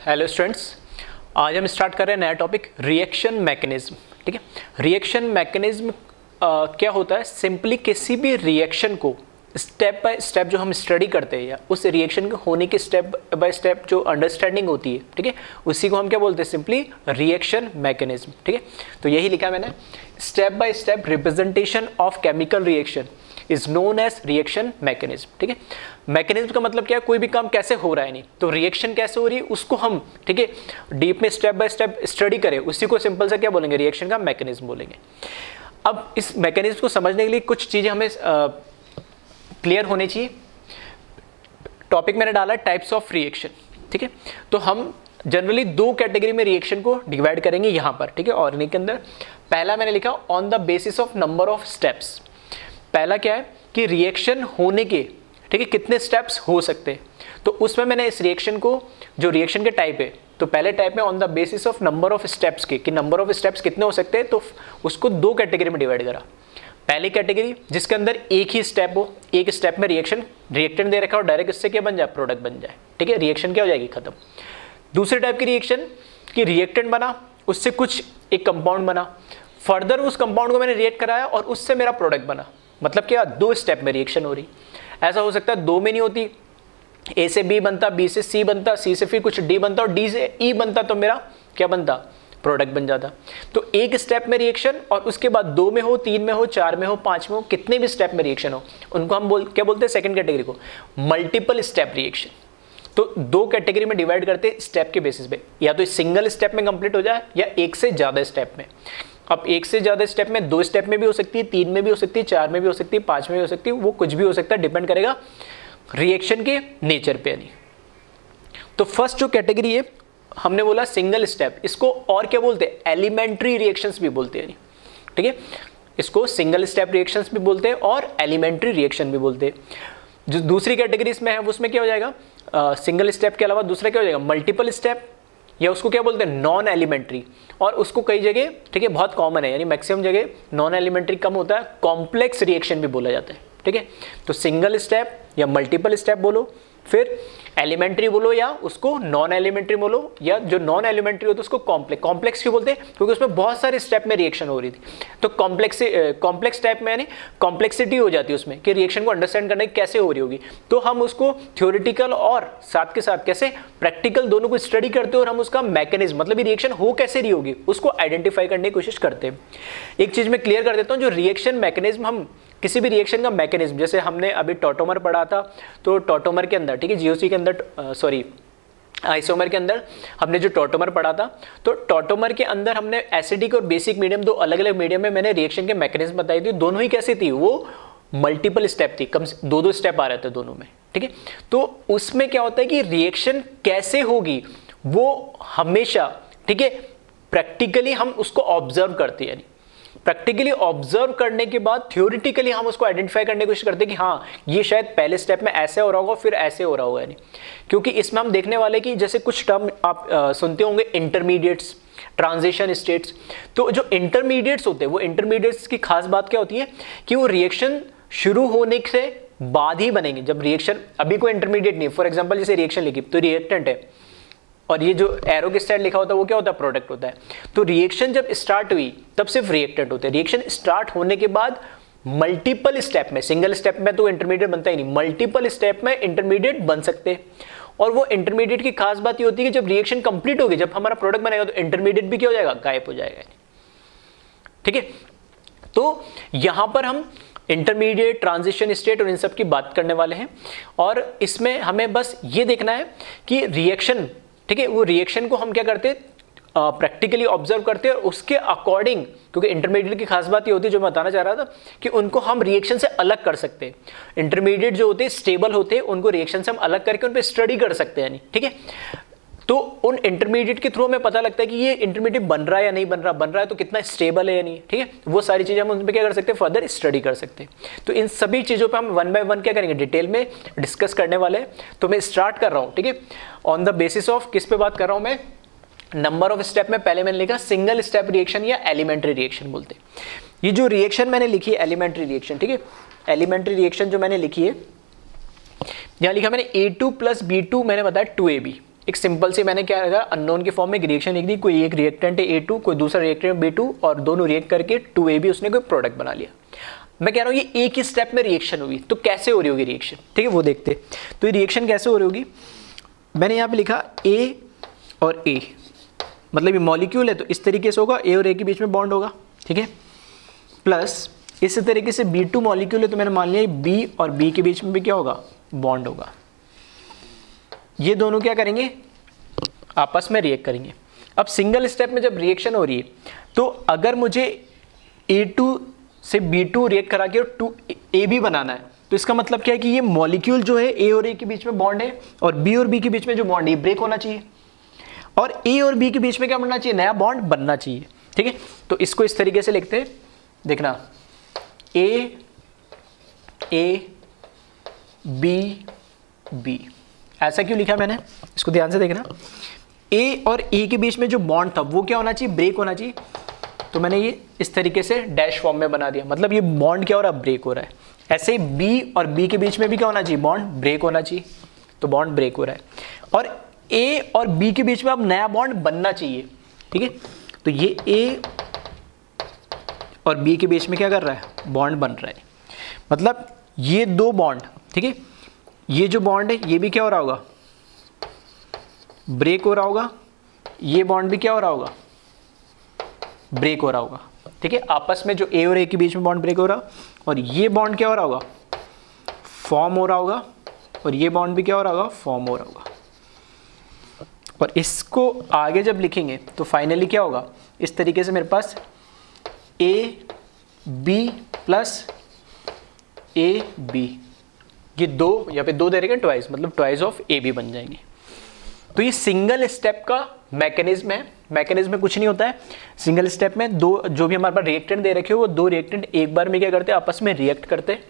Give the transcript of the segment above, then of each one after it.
Hello students, आज हम start कर रहे हैं नया टॉपिक रिएक्शन मैकेनिज्म। ठीक है, रिएक्शन मैकेनिज्म क्या होता है? सिंपली किसी भी रिएक्शन को स्टेप बाय स्टेप जो हम स्टडी करते हैं या उस रिएक्शन के होने की स्टेप बाय स्टेप जो अंडरस्टैंडिंग होती है, ठीक है, उसी को हम क्या बोलते हैं? Simply reaction mechanism. ठीक है, तो यही लिखा मैंने, step by step representation of chemical reaction is known as reaction mechanism. ठीक है, मैकेनिज्म का मतलब क्या है? कोई भी काम कैसे हो रहा है, नहीं तो रिएक्शन कैसे हो रही है उसको हम, ठीक है, डीप में स्टेप बाय स्टेप स्टडी करें, उसी को सिंपल सा क्या बोलेंगे? रिएक्शन का मैकेनिज्म बोलेंगे। अब इस मैकेनिज्म को समझने के लिए कुछ चीजें हमें क्लियर होनी चाहिए। टॉपिक मैंने डाला टाइप्स ऑफ रिएक्शन। ठीक है, तो हम जनरली दो कैटेगरी में रिएक्शन को डिवाइड करेंगे यहाँ पर। ठीक है, और इनके अंदर पहला मैंने लिखा on the basis of number of steps. पहला क्या है कि रिएक्शन होने के, ठीक है, कितने स्टेप्स हो सकते हैं। तो उसमें मैंने इस रिएक्शन को, जो रिएक्शन के टाइप है, तो पहले टाइप में on the basis of number of steps के, कि नंबर ऑफ स्टेप्स कितने हो सकते हैं, तो उसको दो कैटेगरी में डिवाइड करा। पहली कैटेगरी जिसके अंदर एक ही स्टेप हो, एक स्टेप में रिएक्शन रिएक्टेंट दे रखा हो, डायरेक्ट इससे क्या बन जाए? प्रोडक्ट बन जाए। ठीक है, रिएक्शन क्या हो जाएगी? खत्म। दूसरे टाइप की रिएक्शन कि रिएक्टेंट बना, उससे कुछ एक कंपाउंड बना, फर्दर उस कंपाउंड को मैंने रिएक्ट कराया और उससे मेरा प्रोडक्ट बना। मतलब क्या? दो स्टेप में रिएक्शन हो रही। ऐसा हो सकता है दो में नहीं होती, ए से बी बनता, बी से सी बनता, सी से फिर कुछ डी बनता और डी से ई बनता, तो मेरा क्या बनता? प्रोडक्ट बन जाता। तो एक स्टेप में रिएक्शन और उसके बाद दो में हो, तीन में हो, चार में हो, पांच में हो, कितने भी स्टेप में रिएक्शन हो, उनको हम क्या बोलते हैं? सेकंड कैटेगरी को मल्टीपल स्टेप रिएक्शन। तो दो कैटेगरी में डिवाइड करते हैं स्टेप के बेसिस पे, या तो सिंगल स्टेप में कंप्लीट हो जाए या एक से ज्यादा स्टेप में। अब एक से ज्यादा स्टेप में, दो स्टेप में भी हो सकती है, तीन में भी हो सकती है, चार में भी हो सकती है, पांच में भी हो सकती है, वो कुछ भी हो सकता है, डिपेंड करेगा रिएक्शन के नेचर पे। यानी तो फर्स्ट जो कैटेगरी है हमने बोला सिंगल स्टेप, इसको और क्या बोलते हैं? एलिमेंट्री रिएक्शंस भी बोलते हैं। ठीक है, इसको सिंगल स्टेप रिएक्शंस भी बोलते हैं और एलिमेंट्री रिएक्शन भी बोलते हैं। जो दूसरी कैटेगरी इसमें है उसमें क्या हो जाएगा? सिंगल स्टेप के अलावा दूसरा क्या हो जाएगा? मल्टीपल स्टेप, या उसको क्या बोलते हैं? Non elementary. और उसको कई जगह, ठीक है, बहुत कॉमन है, यानी मैक्सिमम जगह नॉन एलिमेंट्री कम होता है, कॉम्प्लेक्स रिएक्शन भी बोला जाता है। ठीक है, तो सिंगल स्टेप या मल्टीपल स्टेप बोलो, फिर एलिमेंट्री बोलो, या उसको नॉन एलिमेंट्री बोलो, या जो नॉन एलिमेंट्री होता है उसको कॉम्प्लेक्स। कॉम्प्लेक्स क्यों बोलते हैं? क्योंकि उसमें बहुत सारे स्टेप में रिएक्शन हो रही थी। तो कॉम्प्लेक्स टाइप में यानी कॉम्प्लेक्सिटी हो जाती है उसमें, कि रिएक्शन को अंडरस्टैंड करने की कैसे हो रही होगी। तो हम उसको थ्योरेटिकल और साथ के साथ कैसे प्रैक्टिकल दोनों को स्टडी करते हैं और हम उसका मैकेनिज्म, मतलब रिएक्शन हो कैसे रही होगी, उसको आइडेंटिफाई करने की कोशिश करते हैं। एक चीज मैं क्लियर कर देता हूँ, जो रिएक्शन मैकेनिज्म, हम किसी भी रिएक्शन का मैकेनिज्म, जैसे हमने अभी टॉटोमर पढ़ा था, तो टॉटोमर के अंदर, ठीक है, जीओसी के अंदर, आइसोमर के अंदर हमने जो टॉटोमर पढ़ा था, तो टॉटोमर के अंदर हमने एसिडिक और बेसिक मीडियम, दो अलग अलग मीडियम में मैंने रिएक्शन के मैकेनिज्म बताई थी। दोनों ही कैसी थी? वो मल्टीपल स्टेप थी, कम से दो स्टेप आ रहे थे दोनों में। ठीक है, तो उसमें क्या होता है कि रिएक्शन कैसे होगी वो हमेशा, ठीक है, प्रैक्टिकली हम उसको ऑब्जर्व करते हैं। प्रैक्टिकली ऑब्जर्व करने के बाद थ्योरेटिकली हम उसको आइडेंटिफाई करने की कोशिश करते हैं कि हाँ, ये शायद पहले स्टेप में ऐसे हो रहा होगा, फिर ऐसे हो रहा होगा। यानी क्योंकि इसमें हम देखने वाले कि जैसे कुछ टर्म आप सुनते होंगे, इंटरमीडिएट्स, ट्रांजिशन स्टेट्स। तो जो इंटरमीडिएट्स होते हैं, वो इंटरमीडिएट्स की खास बात क्या होती है कि वो रिएक्शन शुरू होने से बाद ही बनेंगे। जब रिएक्शन, अभी कोई इंटरमीडिएट नहीं है, फॉर एग्जाम्पल जैसे रिएक्शन लिखी तो रिएक्टेंट है, और ये जो एरो के साइड लिखा होता है वो क्या होता है? प्रोडक्ट होता है। तो रिएक्शन जब स्टार्ट हुई तब सिर्फ रिएक्टेंट होते हैं। रिएक्शन स्टार्ट होने के बाद मल्टीपल स्टेप में, सिंगल स्टेप में तो इंटरमीडिएट बनता ही नहीं, मल्टीपल स्टेप में इंटरमीडिएट बन सकते हैं। और वो इंटरमीडिएट की खास बात ये होती है कि जब रिएक्शन कंप्लीट होगी, जब हमारा प्रोडक्ट बनेगा, तो इंटरमीडिएट भी क्या हो जाएगा? गायब हो जाएगा। ठीक है, तो यहां पर हम इंटरमीडिएट, ट्रांजिशन स्टेट और इन सब की बात करने वाले हैं। और इसमें हमें बस ये देखना है कि रिएक्शन, ठीक है, वो रिएक्शन को हम क्या करते हैं? प्रैक्टिकली ऑब्जर्व करते हैं और उसके अकॉर्डिंग, क्योंकि इंटरमीडिएट की खास बात ये होती है, जो मैं बताना चाह रहा था, कि उनको हम रिएक्शन से अलग कर सकते हैं। इंटरमीडिएट जो होते हैं स्टेबल होते हैं, उनको रिएक्शन से हम अलग करके उन पर स्टडी कर सकते हैं। यानी ठीक है, तो उन इंटरमीडिएट के थ्रू हमें पता लगता है कि ये इंटरमीडिएट बन रहा है या नहीं बन रहा, बन रहा है तो कितना स्टेबल है या नहीं। ठीक है, वो सारी चीजें हम उन पर क्या कर सकते हैं? फर्दर स्टडी कर सकते हैं। तो इन सभी चीजों पे हम वन बाय वन क्या करेंगे? डिटेल में डिस्कस करने वाले हैं। तो मैं स्टार्ट कर रहा हूं। ठीक है, ऑन द बेसिस ऑफ किस पे बात कर रहा हूं मैं? नंबर ऑफ स्टेप में पहले मैंने लिखा सिंगल स्टेप रिएक्शन या एलिमेंट्री रिएक्शन बोलते हैं। ये जो रिएक्शन मैंने लिखी है एलिमेंट्री रिएक्शन, ठीक है, एलिमेंट्री रिएक्शन जो मैंने लिखी है, यहां लिखा मैंने A2 + B2 मैंने बताया 2AB, एक सिंपल सी मैंने क्या रखा, अननोन के फॉर्म में रिएक्शन लिख दी, कोई एक रिएक्टेंट है A2, कोई दूसरा रिएक्टेंट B2 और दोनों रिएक्ट करके 2AB उसने कोई प्रोडक्ट बना लिया। मैं कह रहा हूँ ये एक ही स्टेप में रिएक्शन होगी, तो कैसे हो रही होगी रिएक्शन, ठीक है वो देखते। तो ये रिएक्शन कैसे हो रही होगी, मैंने यहाँ पे लिखा A और A, मतलब ये मॉलिक्यूल है तो इस तरीके से होगा, A और A के बीच में बॉन्ड होगा, ठीक है। प्लस इसी तरीके से B2 मॉलिक्यूल है तो मैंने मान लिया B और B के बीच में भी क्या होगा, बॉन्ड होगा। ये दोनों क्या करेंगे, आपस में रिएक्ट करेंगे। अब सिंगल स्टेप में जब रिएक्शन हो रही है तो अगर मुझे A2 से B2 रिएक्ट करा के 2AB बनाना है तो इसका मतलब क्या है कि ये मॉलिक्यूल जो है A और A के बीच में बॉन्ड है और B और B के बीच में जो बॉन्ड है ब्रेक होना चाहिए और A और B के बीच में क्या बनना चाहिए, नया बॉन्ड बनना चाहिए, ठीक है। तो इसको इस तरीके से लिखते हैं, देखना A B B, ऐसा क्यों लिखा मैंने, इसको ध्यान से देखना। A और A के बीच में जो बॉन्ड था वो क्या होना चाहिए, ब्रेक होना चाहिए, तो मैंने ये इस तरीके से डैश फॉर्म में बना दिया, मतलब ये बॉन्ड क्या हो रहा है, ब्रेक हो रहा है। ऐसे ही B और B के बीच में भी क्या होना चाहिए, बॉन्ड ब्रेक होना चाहिए, तो बॉन्ड ब्रेक हो रहा है। और A और B के बीच में अब नया बॉन्ड बनना चाहिए, ठीक है। तो ये A और B के बीच में क्या कर रहा है, बॉन्ड बन रहा है, मतलब ये दो बॉन्ड, ठीक है। ये जो बॉन्ड है ये भी क्या हो रहा होगा, ब्रेक हो रहा होगा, ये बॉन्ड भी क्या हो रहा होगा, ब्रेक हो रहा होगा, ठीक है। आपस में जो A और A के बीच में बॉन्ड ब्रेक हो रहा और ये बॉन्ड क्या हो रहा होगा, फॉर्म हो रहा होगा और ये बॉन्ड भी क्या हो रहा होगा, फॉर्म हो रहा होगा। और इसको आगे जब लिखेंगे तो फाइनली क्या होगा, इस तरीके से मेरे पास A B plus A B, ये दो यहाँ पे दो दे रहे हैं ट्वाइस, मतलब ट्वाइस ऑफ AB बन जाएंगे। तो ये सिंगल स्टेप का मैकेनिज्म है। मैकेनिज्म में कुछ नहीं होता है, सिंगल स्टेप में दो जो भी हमारे पास रिएक्टेंट दे रखे हो वो दो रिएक्टेंट एक बार में क्या करते हैं, आपस में रिएक्ट करते हैं।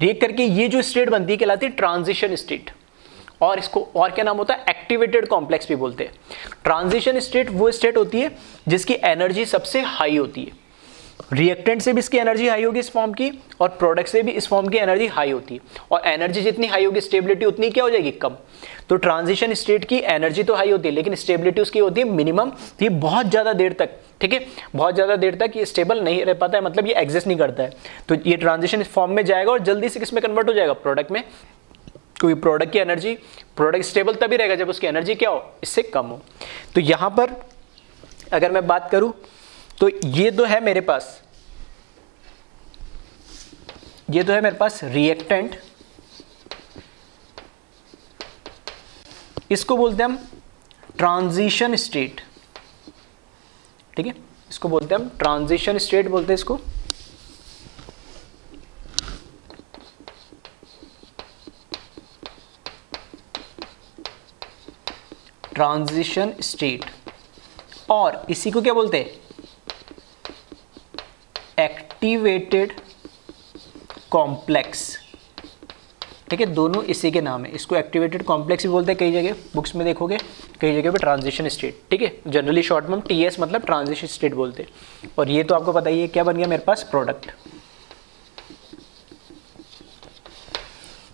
रिएक्ट करके ये जो स्टेट बनती है कहलाती है ट्रांजिशन स्टेट, और इसको और क्या नाम होता है, एक्टिवेटेड कॉम्प्लेक्स भी बोलते हैं। ट्रांजिशन स्टेट वो स्टेट होती है जिसकी एनर्जी सबसे हाई होती है, रिएक्टेंट से भी इसकी एनर्जी हाई होगी इस फॉर्म की और प्रोडक्ट से भी इस फॉर्म की एनर्जी हाई होती है, और एनर्जी जितनी हाई होगी स्टेबिलिटी उतनी क्या हो जाएगी, कम। तो ट्रांजिशन स्टेट की एनर्जी तो हाई होती है लेकिन स्टेबिलिटी उसकी होती है मिनिमम, तो ये बहुत ज़्यादा देर तक, ठीक है, बहुत ज़्यादा देर तक ये स्टेबल नहीं रह पाता है, मतलब ये एग्जिस्ट नहीं करता है। तो ये ट्रांजिशन फॉर्म में जाएगा और जल्दी से किस में कन्वर्ट हो जाएगा, प्रोडक्ट में, क्योंकि प्रोडक्ट की एनर्जी, प्रोडक्ट स्टेबल तभी रहेगा जब उसकी एनर्जी क्या हो, इससे कम हो। तो यहाँ पर अगर मैं बात करूँ तो ये तो है मेरे पास, ये तो है मेरे पास रिएक्टेंट, इसको बोलते हैं हम ट्रांजिशन स्टेट, ठीक है, इसको बोलते हैं हम ट्रांजिशन स्टेट बोलते हैं इसको। ट्रांजिशन स्टेट, और इसी को क्या बोलते हैं, एक्टिवेटेड कॉम्प्लेक्स, ठीक है, दोनों इसी के नाम है। इसको एक्टिवेटेड कॉम्प्लेक्स भी बोलते हैं, कई जगह बुक्स में देखोगे, कई जगह पे ट्रांजिशन स्टेट, ठीक है। जनरली शॉर्ट में हम TS मतलब ट्रांजिशन स्टेट बोलते हैं। और ये तो आपको पता ही है क्या बन गया मेरे पास, प्रोडक्ट।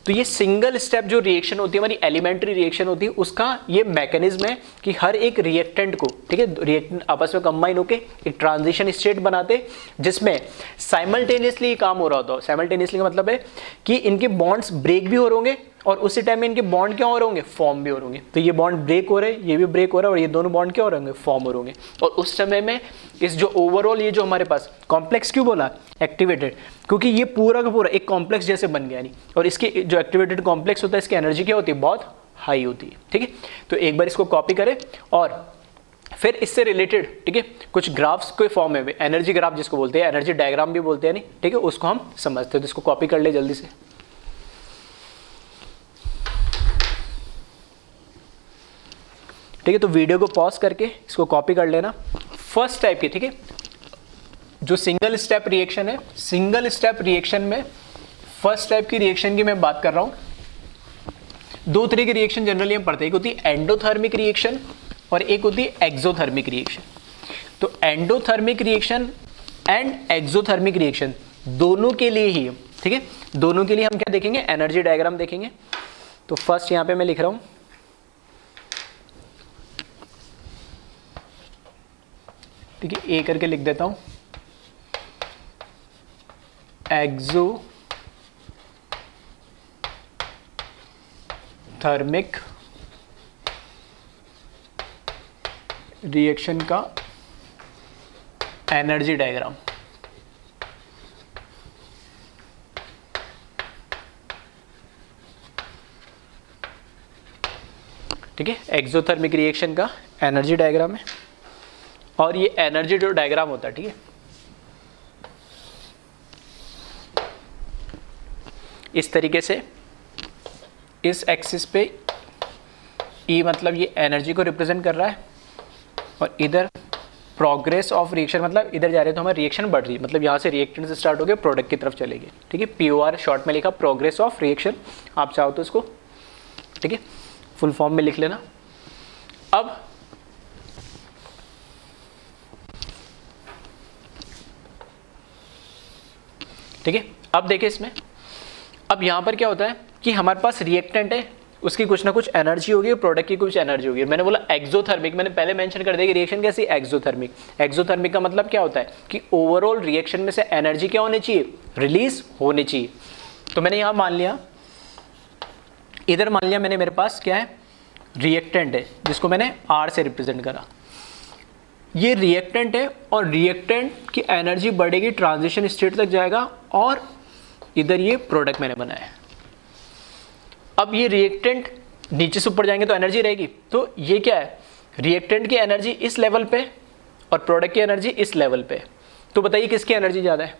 तो ये सिंगल स्टेप जो रिएक्शन होती है हमारी, एलिमेंट्री रिएक्शन होती है, उसका ये मैकेनिज्म है कि हर एक रिएक्टेंट को, ठीक है, रिएक्टेंट आपस में कंबाइन होकर एक ट्रांजिशन स्टेट बनाते जिसमें साइमल्टेनियसली ये काम हो रहा होता है। साइमल्टेनियसली का मतलब है कि इनके बॉन्ड्स ब्रेक भी हो रहे होंगे और उसी टाइम में इनके बॉन्ड क्या हो रहे होंगे, फॉर्म भी हो रहे होंगे। तो ये बॉन्ड ब्रेक हो रहे हैं, ये भी ब्रेक हो रहा है और ये दोनों बॉन्ड क्या हो रहे होंगे, फॉर्म हो रहे होंगे। और उस समय में इस जो ओवरऑल ये जो हमारे पास कॉम्प्लेक्स क्यों बोला, एक्टिवेटेड, क्योंकि ये पूरा का पूरा एक कॉम्प्लेक्स जैसे बन गया नहीं। और इसके जो एक्टिवेटेड कॉम्प्लेक्स होता है इसकी एनर्जी क्या होती है, बहुत हाई होती है, ठीक है। तो एक बार इसको कॉपी करें और फिर इससे रिलेटेड, ठीक है, कुछ ग्राफ्स के फॉर्म में, एनर्जी ग्राफ जिसको बोलते हैं, एनर्जी डायग्राम भी बोलते हैं, नहीं, ठीक है, उसको हम समझते हैं। तो इसको कॉपी कर ले जल्दी से। ठीक है, तो वीडियो को पॉज करके इसको कॉपी कर लेना। फर्स्ट टाइप की, ठीक है, जो सिंगल स्टेप रिएक्शन है, सिंगल स्टेप रिएक्शन में फर्स्ट टाइप की रिएक्शन की मैं बात कर रहा हूं। दो तरह की रिएक्शन जनरली हम पढ़ते हैं, एक होती है एंडोथर्मिक रिएक्शन और एक होती है एक्सोथर्मिक रिएक्शन। तो endothermic reaction and exothermic reaction दोनों के लिए ही, ठीक है, दोनों के लिए हम क्या देखेंगे, एनर्जी डायग्राम देखेंगे। तो फर्स्ट यहां पे मैं लिख रहा हूं ठीक है, ए करके लिख देता हूं, एक्सोथर्मिक रिएक्शन का एनर्जी डायग्राम। ठीक है, एक्सोथर्मिक रिएक्शन का एनर्जी डायग्राम है, और ये एनर्जी जो डायग्राम होता है, ठीक है, इस तरीके से इस एक्सिस पे ई मतलब ये एनर्जी को रिप्रेजेंट कर रहा है, और इधर प्रोग्रेस ऑफ रिएक्शन मतलब इधर जा रहे हैं तो हमारी रिएक्शन बढ़ रही है, मतलब यहाँ से रिएक्टेंट से स्टार्ट होकर प्रोडक्ट की तरफ चलेगी। ठीक है, POR शॉर्ट में लिखा, प्रोग्रेस ऑफ रिएक्शन, आप चाहो तो इसको, ठीक है, फुल फॉर्म में लिख लेना। अब ठीक है, अब देखिए इसमें, अब यहाँ पर क्या होता है कि हमारे पास रिएक्टेंट है, उसकी कुछ ना कुछ एनर्जी होगी और प्रोडक्ट की कुछ एनर्जी होगी। मैंने बोला एक्सोथर्मिक, मैंने पहले मेंशन कर दिया कि रिएक्शन कैसी, एक्सोथर्मिक। एक्सोथर्मिक का मतलब क्या होता है कि ओवरऑल रिएक्शन में से एनर्जी क्या होनी चाहिए, रिलीज होनी चाहिए। तो मैंने यहाँ मान लिया, इधर मान लिया मैंने, मेरे पास क्या है, रिएक्टेंट है, जिसको मैंने R से रिप्रेजेंट करा। ये रिएक्टेंट है और रिएक्टेंट की एनर्जी बढ़ेगी, ट्रांजिशन स्टेट तक जाएगा, और इधर ये प्रोडक्ट मैंने बनाया है। अब ये रिएक्टेंट नीचे से ऊपर जाएंगे तो एनर्जी रहेगी, तो ये क्या है, रिएक्टेंट की एनर्जी इस लेवल पे और प्रोडक्ट की एनर्जी इस लेवल पे। तो बताइए किसकी एनर्जी ज़्यादा है,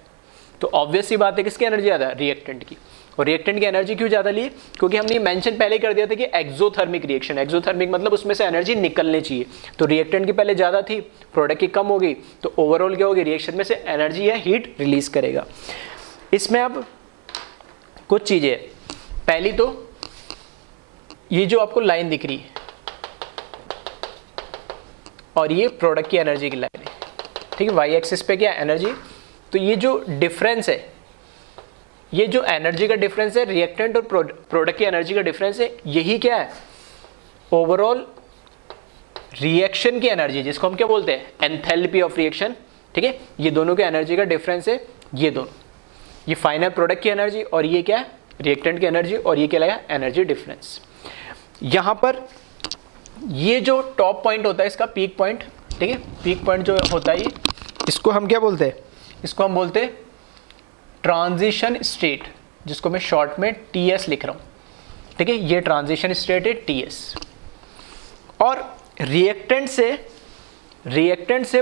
तो ऑब्वियस सी बात है किसकी एनर्जी ज़्यादा है, रिएक्टेंट की। और रिएक्टेंट की एनर्जी क्यों ज़्यादा ली, क्योंकि हमने मेंशन पहले ही कर दिया था कि एक्सोथर्मिक रिएक्शन, एक्सोथर्मिक मतलब उसमें से एनर्जी निकलनी चाहिए। तो रिएक्टेंट की पहले ज़्यादा थी, प्रोडक्ट की कम होगी, तो ओवरऑल क्या होगी, रिएक्शन में से एनर्जी या हीट रिलीज करेगा। इसमें अब कुछ चीज़ें, पहली तो ये जो आपको लाइन दिख रही है और ये प्रोडक्ट की एनर्जी की लाइन है, ठीक है, वाई एक्सिस पे क्या एनर्जी, तो ये जो डिफरेंस है, ये जो एनर्जी का डिफरेंस है, रिएक्टेंट और प्रोडक्ट की एनर्जी का डिफरेंस है, यही क्या है, ओवरऑल रिएक्शन की एनर्जी, जिसको हम क्या बोलते हैं, एंथैल्पी ऑफ रिएक्शन। ठीक है, ये दोनों के एनर्जी का डिफरेंस है, ये दोनों, ये फाइनल प्रोडक्ट की एनर्जी और ये क्या है, रिएक्टेंट की एनर्जी, और ये क्या लगा, एनर्जी डिफरेंस। यहां पर ये जो टॉप पॉइंट होता है इसका पीक पॉइंट, ठीक है, पीक पॉइंट जो होता है ये, इसको हम क्या बोलते हैं, इसको हम बोलते हैं ट्रांजिशन स्टेट, जिसको मैं शॉर्ट में TS लिख रहा हूं। ठीक है, ये ट्रांजिशन स्टेट है TS। और रिएक्टेंट से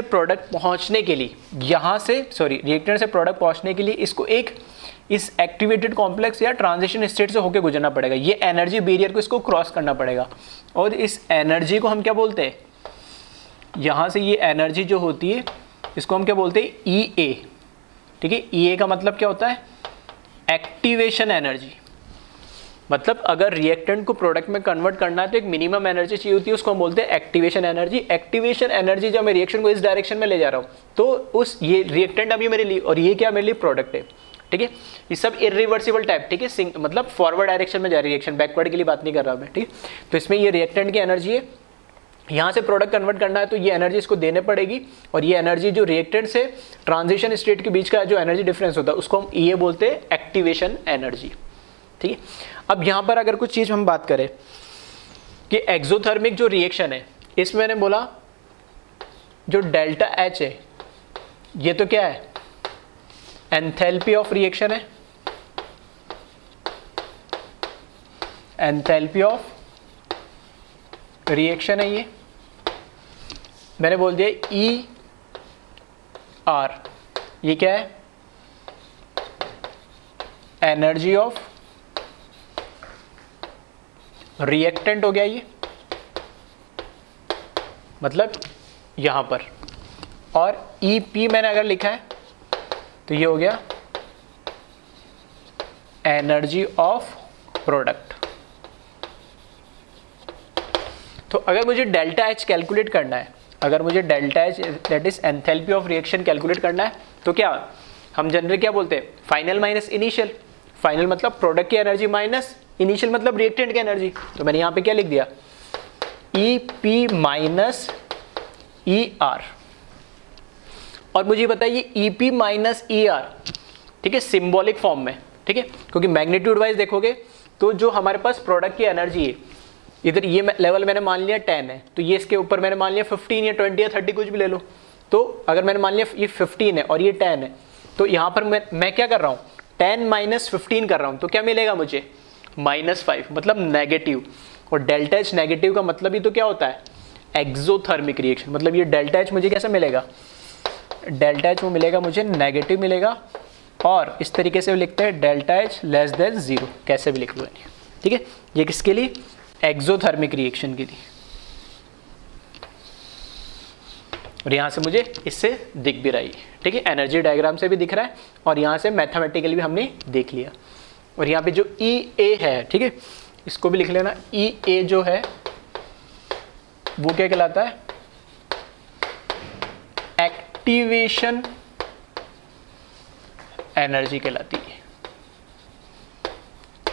प्रोडक्ट पहुंचने के लिए, यहां से रिएक्टेंट से प्रोडक्ट पहुंचने के लिए इसको एक इस एक्टिवेटेड कॉम्प्लेक्स या ट्रांजिशन स्टेट से होकर गुजरना पड़ेगा। ये एनर्जी बैरियर को इसको क्रॉस करना पड़ेगा, और इस एनर्जी को हम क्या बोलते हैं, यहां से ये एनर्जी जो होती है इसको हम क्या बोलते हैं, EA। ठीक है, EA का मतलब क्या होता है, एक्टिवेशन एनर्जी। मतलब अगर रिएक्टेंट को प्रोडक्ट में कन्वर्ट करना है तो एक मिनिमम एनर्जी चाहिए होती है, उसको हम बोलते हैं एक्टिवेशन एनर्जी। एक्टिवेशन एनर्जी जब मैं रिएक्शन को इस डायरेक्शन में ले जा रहा हूँ तो उस ये रिएक्टेंट अभी मेरे लिए और ये क्या मेरे लिए प्रोडक्ट है। ठीक है, ये सब इरिवर्सिबल टाइप, ठीक है, मतलब फॉरवर्ड डायरेक्शन में जा रही है रिएक्शन, बैकवर्ड के लिए बात नहीं कर रहा मैं। ठीक, तो इसमें ये रिएक्टेंट की एनर्जी है, यहाँ से प्रोडक्ट कन्वर्ट करना है तो ये एनर्जी इसको देने पड़ेगी, और ये एनर्जी जो रिएक्टेंट से ट्रांजिशन स्टेट के बीच का जो एनर्जी डिफरेंस होता है उसको हम ये बोलते हैं एक्टिवेशन एनर्जी। ठीक है, अब यहाँ पर अगर कुछ चीज़ हम बात करें कि एक्सोथर्मिक जो रिएक्शन है, इसमें मैंने बोला जो डेल्टा H है, ये तो क्या है, एंथैल्पी ऑफ रिएक्शन है, एंथैल्पी ऑफ रिएक्शन है, ये मैंने बोल दिया ER, ये क्या है, एनर्जी ऑफ रिएक्टेंट हो गया ये, मतलब यहां पर, और EP मैंने अगर लिखा है तो ये हो गया एनर्जी ऑफ प्रोडक्ट। तो अगर मुझे डेल्टा H कैलकुलेट करना है, अगर मुझे delta H that is enthalpy of reaction calculate करना है, तो क्या हम जनरली क्या बोलते हैं, फाइनल माइनस इनिशियल। फाइनल मतलब प्रोडक्ट की एनर्जी माइनस इनिशियल मतलब रिएक्टेंट की एनर्जी। तो मैंने यहाँ पे क्या लिख दिया, EP माइनस ER, और मुझे बताइए EP माइनस ER, ठीक है, सिंबॉलिक फॉर्म में, ठीक है, क्योंकि मैग्नीट्यूड वाइज देखोगे तो जो हमारे पास प्रोडक्ट की एनर्जी है, इधर ये लेवल मैंने मान लिया 10 है, तो ये इसके ऊपर मैंने मान लिया 15 या 20 या 30 कुछ भी ले लो। तो अगर मैंने मान लिया ये 15 है और ये 10 है, तो यहाँ पर मैं क्या कर रहा हूँ, 10 माइनस 15 कर रहा हूँ, तो क्या मिलेगा मुझे, -5, मतलब नेगेटिव। और डेल्टा एच नेगेटिव का मतलब ही तो क्या होता है, एक्सोथर्मिक रिएक्शन। मतलब ये डेल्टा एच मुझे कैसे मिलेगा, डेल्टा एच वो मिलेगा मुझे नेगेटिव मिलेगा, और इस तरीके से लिखते हैं डेल्टा एच लेस देन 0, कैसे भी लिख लो, ठीक है। ये किसके लिए, एक्सोथर्मिक रिएक्शन के लिए। और यहाँ से मुझे इससे दिख भी रही है, ठीक है, एनर्जी डायग्राम से भी दिख रहा है, और यहाँ से मैथमेटिकली भी हमने देख लिया। और यहाँ पे जो EA है, ठीक है, इसको भी लिख लेना, EA जो है वो क्या कहलाता है, एक्टिवेशन एनर्जी कहलाती है।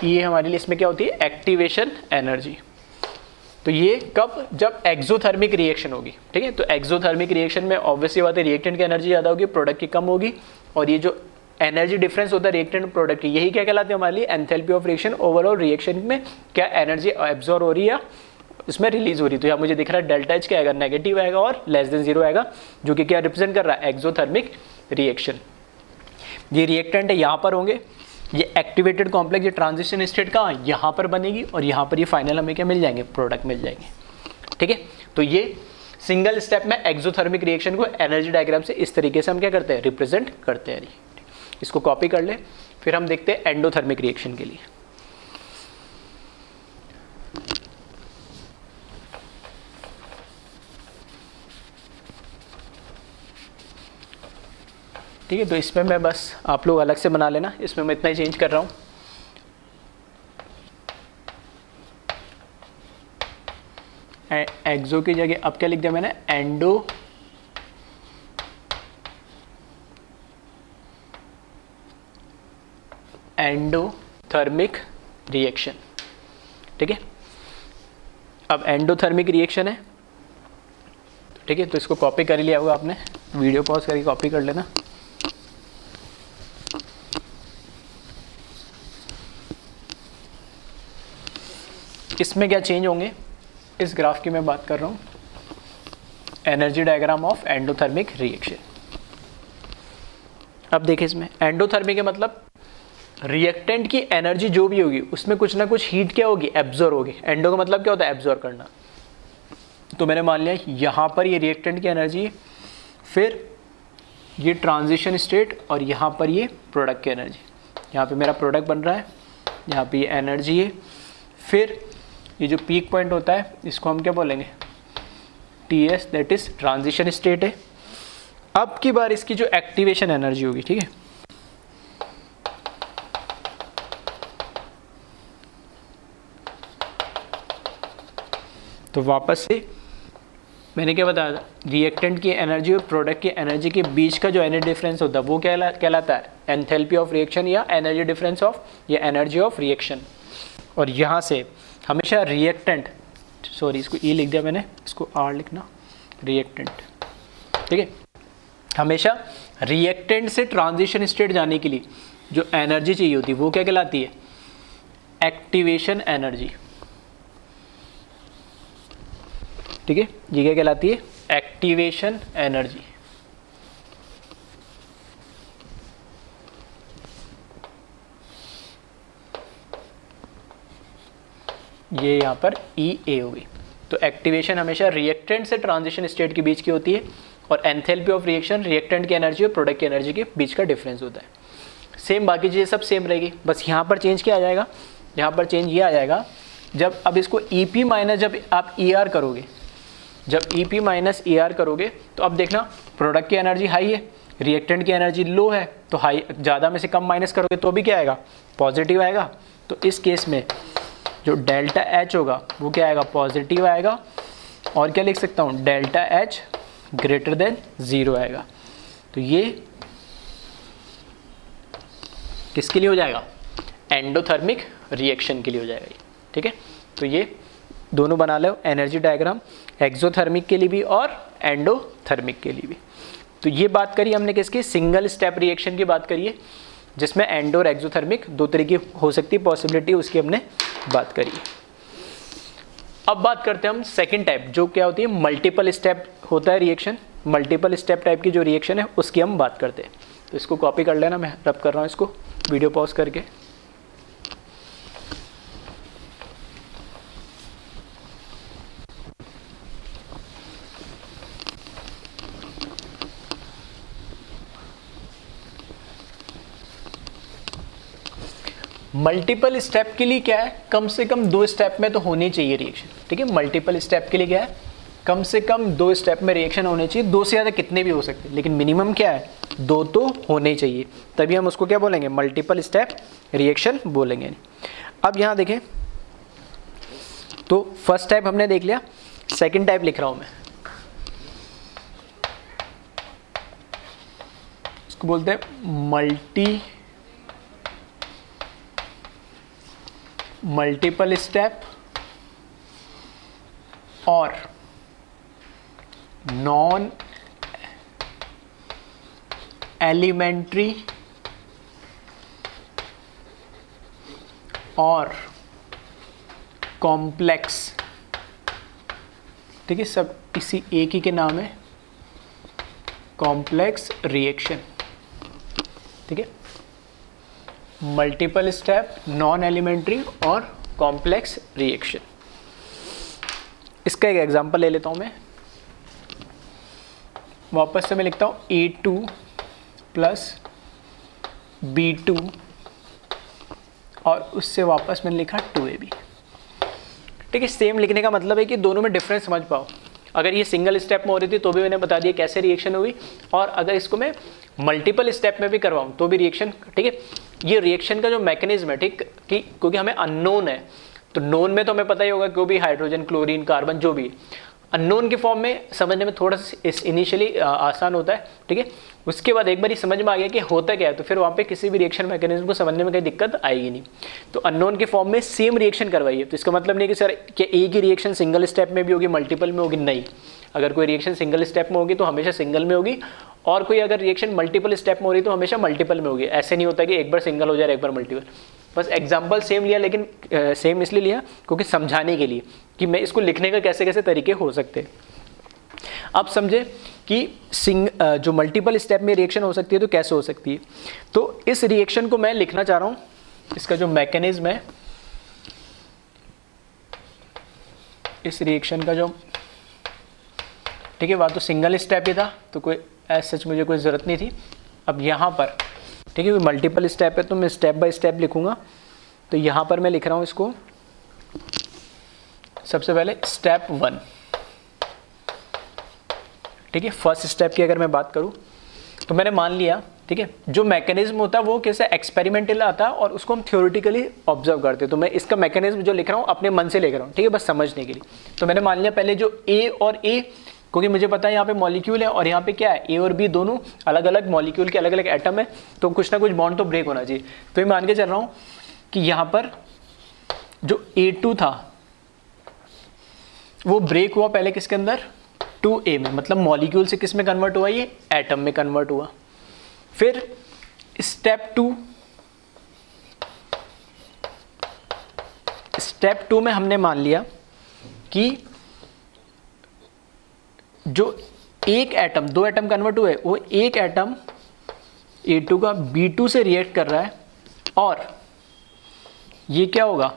ये हमारे लिए इसमें क्या होती है, एक्टिवेशन एनर्जी। तो ये कब, जब एक्सोथर्मिक रिएक्शन होगी, ठीक है। तो एक्सोथर्मिक रिएक्शन में ऑब्वियसली बात है, रिएक्टेंट की एनर्जी ज़्यादा होगी, प्रोडक्ट की कम होगी, और ये जो एनर्जी डिफरेंस होता है रिएक्टेंट प्रोडक्ट की, यही क्या कहलाते हैं हमारे लिए, enthalpy of reaction. Overall reaction में क्या एनर्जी एब्जॉर्ब हो रही है, इसमें रिलीज हो रही है। तो यहाँ मुझे दिख रहा है डेल्टा एच क्या आएगा, नेगेटिव आएगा और लेस देन 0 आएगा, जो कि क्या रिप्रेजेंट कर रहा है, एक्सोथर्मिक रिएक्शन। ये रिएक्टेंट है, यहाँ पर होंगे, ये एक्टिवेटेड कॉम्प्लेक्स, ये ट्रांजिशन स्टेट का यहाँ पर बनेगी, और यहाँ पर ये फाइनल हमें क्या मिल जाएंगे, प्रोडक्ट मिल जाएंगे, ठीक है। तो ये सिंगल स्टेप में एक्सोथर्मिक रिएक्शन को एनर्जी डायग्राम से इस तरीके से हम क्या करते हैं, रिप्रेजेंट करते हैं। इसको कॉपी कर ले, फिर हम देखते हैं एंडोथर्मिक रिएक्शन के लिए। ठीक है, तो इसमें मैं बस, आप लोग अलग से बना लेना, इसमें मैं इतना ही चेंज कर रहा हूँ। एक्सो की जगह अब क्या लिख दिया मैंने, एंडोथर्मिक रिएक्शन, ठीक है। अब एंडोथर्मिक रिएक्शन है, ठीक है, तो इसको कॉपी कर लिया होगा आपने, वीडियो पॉज करके कॉपी कर लेना। इसमें क्या चेंज होंगे, इस ग्राफ की मैं बात कर रहा हूँ, energy diagram of endothermic reaction. अब देखिए, इसमें एंडोथर्मिक का मतलब रिएक्टेंट की एनर्जी जो भी होगी उसमें कुछ ना कुछ हीट क्या होगी, एब्जॉर्ब होगी। एंडो का मतलब क्या होता है, एब्जॉर्ब करना। तो मैंने मान लिया यहाँ पर ये रिएक्टेंट की एनर्जी है, फिर ये ट्रांजिशन स्टेट, और यहाँ पर ये प्रोडक्ट की एनर्जी। यहाँ पे मेरा प्रोडक्ट बन रहा है, यहाँ पे ये एनर्जी है, फिर ये जो पीक पॉइंट होता है इसको हम क्या बोलेंगे, TS, that is transition state है। अब की बार इसकी जो एक्टिवेशन एनर्जी होगी, ठीक है, तो वापस से मैंने क्या बताया था, रिएक्टेंट की एनर्जी और प्रोडक्ट की एनर्जी के बीच का जो एनर्जी डिफरेंस होता है वो क्या कहलाता है, एंथैल्पी ऑफ रिएक्शन या एनर्जी डिफरेंस ऑफ या एनर्जी ऑफ रिएक्शन। और यहाँ से हमेशा रिएक्टेंट, सॉरी इसको E लिख दिया मैंने, इसको R लिखना, रिएक्टेंट, ठीक है। हमेशा रिएक्टेंट से ट्रांजिशन स्टेट जाने के लिए जो एनर्जी चाहिए होती है वो क्या कहलाती है, एक्टिवेशन एनर्जी, ठीक है। ये क्या कहलाती है, एक्टिवेशन एनर्जी। ये यहाँ पर EA होगी। तो एक्टिवेशन हमेशा रिएक्टेंट से ट्रांजिशन स्टेट के बीच की होती है, और एंथैल्पी ऑफ रिएक्शन रिएक्टेंट की एनर्जी और प्रोडक्ट की एनर्जी के बीच का डिफरेंस होता है। सेम बाकी चीज़ें सब सेम रहेगी, बस यहाँ पर चेंज क्या आ जाएगा, यहाँ पर चेंज ये आ जाएगा, जब अब इसको EP माइनस जब आप ER करोगे, जब EP माइनस ER करोगे तो अब देखना प्रोडक्ट की एनर्जी हाई है, रिएक्टेंट की एनर्जी लो है, तो हाई ज़्यादा में से कम माइनस करोगे तो भी क्या आएगा, पॉजिटिव आएगा। तो इस केस में जो डेल्टा H होगा वो क्या आएगा, पॉजिटिव आएगा। और क्या लिख सकता हूँ, डेल्टा H ग्रेटर देन 0 आएगा। तो ये किसके लिए हो जाएगा, एंडोथर्मिक रिएक्शन के लिए हो जाएगा, ठीक है। तो ये दोनों बना लो एनर्जी डायग्राम, एक्सोथर्मिक के लिए भी और एंडोथर्मिक के लिए भी। तो ये बात करी हमने किसकी, सिंगल स्टेप रिएक्शन की बात करिए, जिसमें एंडो और एक्सोथर्मिक दो तरीके हो सकती है पॉसिबिलिटी, उसकी हमने बात करी। अब बात करते हैं हम सेकंड टाइप, जो क्या होती है मल्टीपल स्टेप होता है रिएक्शन, मल्टीपल स्टेप टाइप की जो रिएक्शन है उसकी हम बात करते हैं। तो इसको कॉपी कर लेना, मैं रब कर रहा हूँ इसको वीडियो पॉज करके। मल्टीपल स्टेप के लिए क्या है, कम से कम 2 स्टेप में तो होनी चाहिए रिएक्शन, ठीक है। मल्टीपल स्टेप के लिए क्या है, कम से कम 2 स्टेप में रिएक्शन होने चाहिए, 2 से ज़्यादा कितने भी हो सकते हैं, लेकिन मिनिमम क्या है 2 तो होने चाहिए, तभी हम उसको क्या बोलेंगे, मल्टीपल स्टेप रिएक्शन बोलेंगे। अब यहाँ देखें, तो फर्स्ट टाइप हमने देख लिया, सेकंड टाइप लिख रहा हूँ मैं, इसको बोलते हैं मल्टीपल स्टेप और नॉन एलिमेंट्री और कॉम्प्लेक्स, ठीक है, सब इसी एक ही के नाम है, कॉम्प्लेक्स रिएक्शन, ठीक है। मल्टीपल स्टेप, नॉन एलिमेंट्री और कॉम्प्लेक्स रिएक्शन। इसका एक एग्जांपल ले लेता हूं मैं, वापस से मैं लिखता हूं A2 प्लस B2 और उससे वापस मैंने लिखा 2AB, ठीक है। सेम लिखने का मतलब है कि दोनों में डिफरेंस समझ पाओ। अगर ये सिंगल स्टेप में हो रही थी तो भी मैंने बता दिया कैसे रिएक्शन हुई, और अगर इसको मैं मल्टीपल स्टेप में भी करवाऊं तो भी रिएक्शन, ठीक है। ये रिएक्शन का जो मैकेनिज्म है, ठीक, कि क्योंकि हमें अननोन है, तो नोन में तो हमें पता ही होगा कि वो भी हाइड्रोजन, क्लोरीन, कार्बन जो भी, अननोन की फॉर्म में समझने में थोड़ा सा इनिशियली आसान होता है, ठीक है। उसके बाद एक बार ये समझ में आ गया कि होता क्या है, तो फिर वहाँ पे किसी भी रिएक्शन मैकेनिज्म को समझने में कोई दिक्कत आएगी नहीं। तो अननोन की फॉर्म में सेम रिएक्शन करवाइए, तो इसका मतलब नहीं कि सर क्या एक ही रिएक्शन सिंगल स्टेप में भी होगी, मल्टीपल में होगी, नहीं। अगर कोई रिएक्शन सिंगल स्टेप में होगी तो हमेशा सिंगल में होगी, और कोई अगर रिएक्शन मल्टीपल स्टेप में हो रही तो हमेशा मल्टीपल में होगी। ऐसे नहीं होता कि एक बार सिंगल हो जाए एक बार मल्टीपल। बस एग्जाम्पल सेम लिया, लेकिन सेम इसलिए लिया क्योंकि समझाने के लिए कि मैं इसको लिखने का कैसे कैसे तरीके हो सकते हैं। अब समझे कि जो मल्टीपल स्टेप में रिएक्शन हो सकती है तो कैसे हो सकती है। तो इस रिएक्शन को मैं लिखना चाह रहा हूँ, इसका जो मैकेनिज्म है, इस रिएक्शन का जो, ठीक है, वहाँ तो सिंगल स्टेप ही था तो कोई एज सच मुझे कोई ज़रूरत नहीं थी। अब यहाँ पर, ठीक है, मल्टीपल स्टेप है तो मैं स्टेप बाय स्टेप लिखूँगा। तो यहाँ पर मैं लिख रहा हूँ इसको, सबसे पहले स्टेप 1, ठीक है। फर्स्ट स्टेप की अगर मैं बात करूँ तो मैंने मान लिया, ठीक है, जो मैकेनिज्म होता है वो कैसे एक्सपेरिमेंटल आता है और उसको हम थ्योरेटिकली ऑब्जर्व करते हैं। तो मैं इसका मैकेनिज्म जो लिख रहा हूँ अपने मन से लिख रहा हूँ, ठीक है, बस समझने के लिए। तो मैंने मान लिया पहले जो A और A, क्योंकि मुझे पता है यहाँ पे मॉलिक्यूल है और यहाँ पे क्या है, A और B दोनों अलग अलग मॉलिक्यूल के अलग अलग एटम है, तो कुछ ना कुछ बॉन्ड तो ब्रेक होना चाहिए। तो ये मान के चल रहा हूँ कि यहाँ पर जो A2 था वो ब्रेक हुआ पहले किसके अंदर, 2A में, मतलब मॉलिक्यूल से किस में कन्वर्ट हुआ, ये एटम में कन्वर्ट हुआ। फिर स्टेप 2 में हमने मान लिया कि जो एक एटम, 2 एटम कन्वर्ट हुए, वो एक एटम A2 का B2 से रिएक्ट कर रहा है, और ये क्या होगा,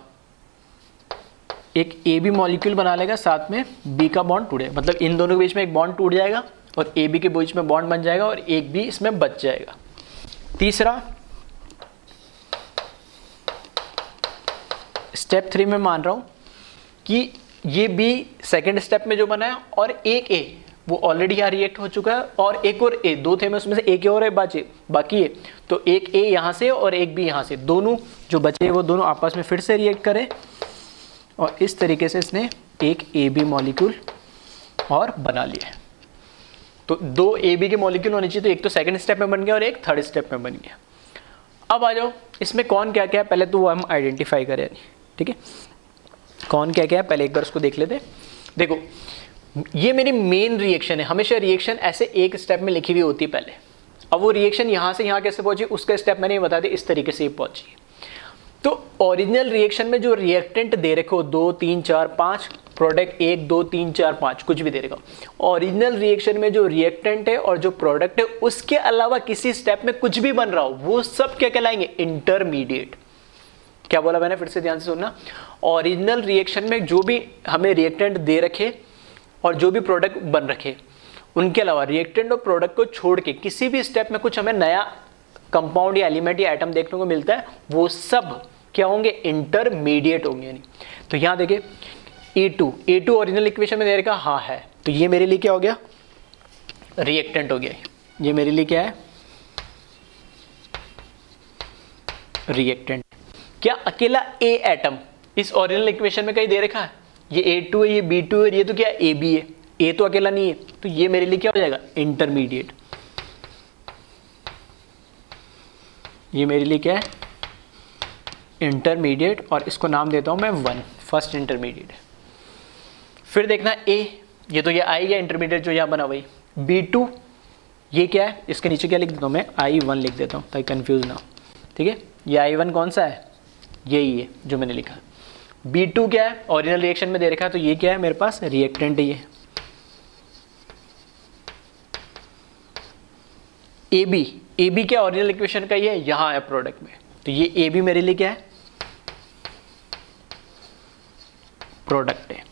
एक AB मॉलिक्यूल बना लेगा, साथ में B का बॉन्ड टूटे, मतलब इन दोनों के बीच में एक बॉन्ड टूट जाएगा और AB के बीच में बॉन्ड बन जाएगा और एक भी इसमें बच जाएगा। तीसरा स्टेप 3 में मान रहा हूं कि ये B सेकेंड स्टेप में जो बना है और एक A वो ऑलरेडी यहाँ रिएक्ट हो चुका है, और एक और A, 2 थे में उसमें से एक और बाकी है, तो एक A यहाँ से और एक B यहाँ से, दोनों जो बचे वो दोनों आपस में फिर से रिएक्ट करें, और इस तरीके से इसने एक AB मॉलिक्यूल और बना लिया। तो 2 AB के मॉलिक्यूल होने चाहिए, तो एक तो सेकंड स्टेप में बन गया और एक थर्ड स्टेप में बन गया। अब आ जाओ इसमें कौन क्या क्या है, पहले तो वो हम आइडेंटिफाई करें, ठीक है, कौन क्या क्या है पहले एक बार उसको देख लेते हैं। देखो ये मेरी मेन रिएक्शन है। हमेशा रिएक्शन ऐसे एक स्टेप में लिखी हुई होती है पहले। अब वो रिएक्शन यहाँ से यहाँ कैसे पहुंची उसका स्टेप मैंने बता दिया, इस तरीके से ही पहुंची। तो ओरिजिनल रिएक्शन में जो रिएक्टेंट दे रखे हो 2 3 4 5, प्रोडक्ट 1 2 3 4 5 कुछ भी दे रखा हो, ओरिजिनल रिएक्शन में जो रिएक्टेंट है और जो प्रोडक्ट है उसके अलावा किसी स्टेप में कुछ भी बन रहा हो वो सब क्या कहलाएंगे, इंटरमीडिएट। क्या बोला मैंने, फिर से ध्यान से सुनना। ओरिजिनल रिएक्शन में जो भी हमें रिएक्टेंट दे रखे और जो भी प्रोडक्ट बन रखे, उनके अलावा रिएक्टेंट और प्रोडक्ट को छोड़ के किसी भी स्टेप में कुछ हमें नया कंपाउंड या एलिमेंट या एटम देखने को मिलता है, वो सब क्या होंगे, इंटरमीडिएट होंगे। यानी तो यहां देखिए A2 ओरिजिनल इक्वेशन में दे रखा हाँ है, तो ये मेरे लिए क्या हो गया, रिएक्टेंट हो गया। ये मेरे लिए क्या है, रिएक्टेंट। क्या अकेला A एटम इस ओरिजिनल इक्वेशन में कहीं दे रखा है, ये A2 है, ये B2 है, ये तो क्या AB है, A तो अकेला नहीं है, तो ये मेरे लिए क्या हो जाएगा, इंटरमीडिएट। ये मेरे लिए क्या है, इंटरमीडिएट, और इसको नाम देता हूं मैं 1, फर्स्ट इंटरमीडिएट। फिर देखना A, ये तो ये I या इंटरमीडिएट जो यहां बना वही। B2 ये क्या है, इसके नीचे क्या लिख देता हूं मैं, I1 लिख देता हूं ताकि कंफ्यूज ना हो। ठीक है, ये I1 कौन सा है, यही है जो मैंने लिखा। B2 क्या है, ओरिजिनल रिएक्शन में दे रखा है, तो ये क्या है मेरे पास, रिएक्टेंट है ये। AB क्या ओरिजिनल इक्वेशन का ही है, यहां है प्रोडक्ट में, तो ये AB मेरे लिए क्या है, प्रोडक्ट है।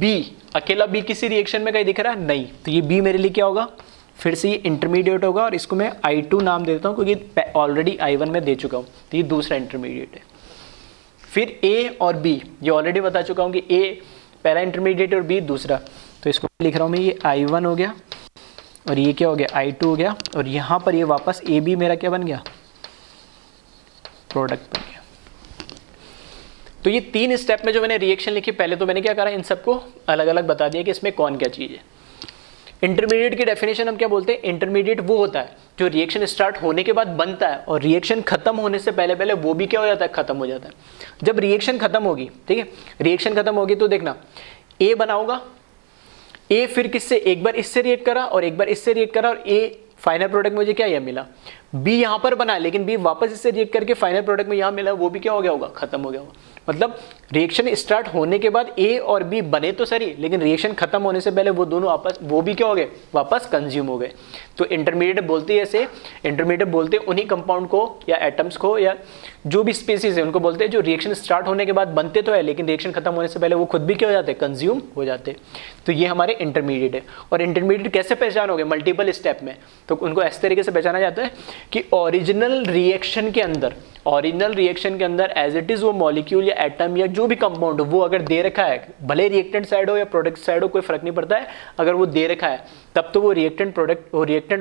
B अकेला B किसी रिएक्शन में कहीं दिख रहा है नहीं, तो ये B मेरे लिए क्या होगा, फिर से ये इंटरमीडिएट होगा, और इसको मैं I2 नाम देता हूं क्योंकि ऑलरेडी I1 में दे चुका हूं, तो ये दूसरा इंटरमीडिएट है। फिर A और B ये ऑलरेडी बता चुका हूं कि A पहला इंटरमीडिएट और B दूसरा, तो इसको लिख रहा हूं मैं, ये I1 हो गया और ये क्या हो गया, I2 हो गया, और यहां पर ये वापस AB मेरा क्या बन गया, प्रोडक्ट बन गया। तो ये 3 स्टेप में जो मैंने रिएक्शन लिखी, पहले तो मैंने क्या करा, इन सबको अलग अलग बता दिया कि इसमें कौन क्या चीज़ है। इंटरमीडिएट की डेफिनेशन हम क्या बोलते हैं, इंटरमीडिएट वो होता है जो रिएक्शन स्टार्ट होने के बाद बनता है और रिएक्शन खत्म होने से पहले पहले वो भी क्या हो जाता है, खत्म हो जाता है। जब रिएक्शन खत्म होगी, ठीक है, रिएक्शन खत्म होगी तो देखना A बना होगा, A फिर किससे, एक बार इससे रिएक्ट करा और एक बार इससे रिएक्ट करा, और A फाइनल प्रोडक्ट मुझे क्या यह मिला। B यहां पर बना, लेकिन B वापस इससे रिएक्ट करके फाइनल प्रोडक्ट में यहां मिला, वो भी क्या हो गया होगा, खत्म हो गया होगा। मतलब रिएक्शन स्टार्ट होने के बाद A और B बने तो सही, लेकिन रिएक्शन खत्म होने से पहले वो दोनों आपस, वो भी क्या हो गए, वापस कंज्यूम हो गए। तो इंटरमीडिएट बोलते हैं ऐसे, इंटरमीडिएट बोलते हैं उन्हीं कंपाउंड को या एटम्स को या जो भी स्पीसीज है उनको बोलते हैं जो रिएक्शन स्टार्ट होने के बाद बनते तो है, लेकिन रिएक्शन खत्म होने से पहले वो खुद भी क्या हो जाते हैं, कंज्यूम हो जाते हैं। तो ये हमारे इंटरमीडिएट है। और इंटरमीडिएट कैसे पहचानोगे, मल्टीपल स्टेप में, तो उनको इस तरीके से पहचाना जाता है कि ओरिजिनल रिएक्शन के अंदर एज इट इज वो मॉलिक्यूल या एटम या जो भी कंपाउंड वो अगर दे रखा है, भले रिएक्टेंट साइड हो या प्रोडक्ट साइड हो, कोई फर्क नहीं पड़ता है, अगर वो दे रखा है तब तो वो रिएक्टेंट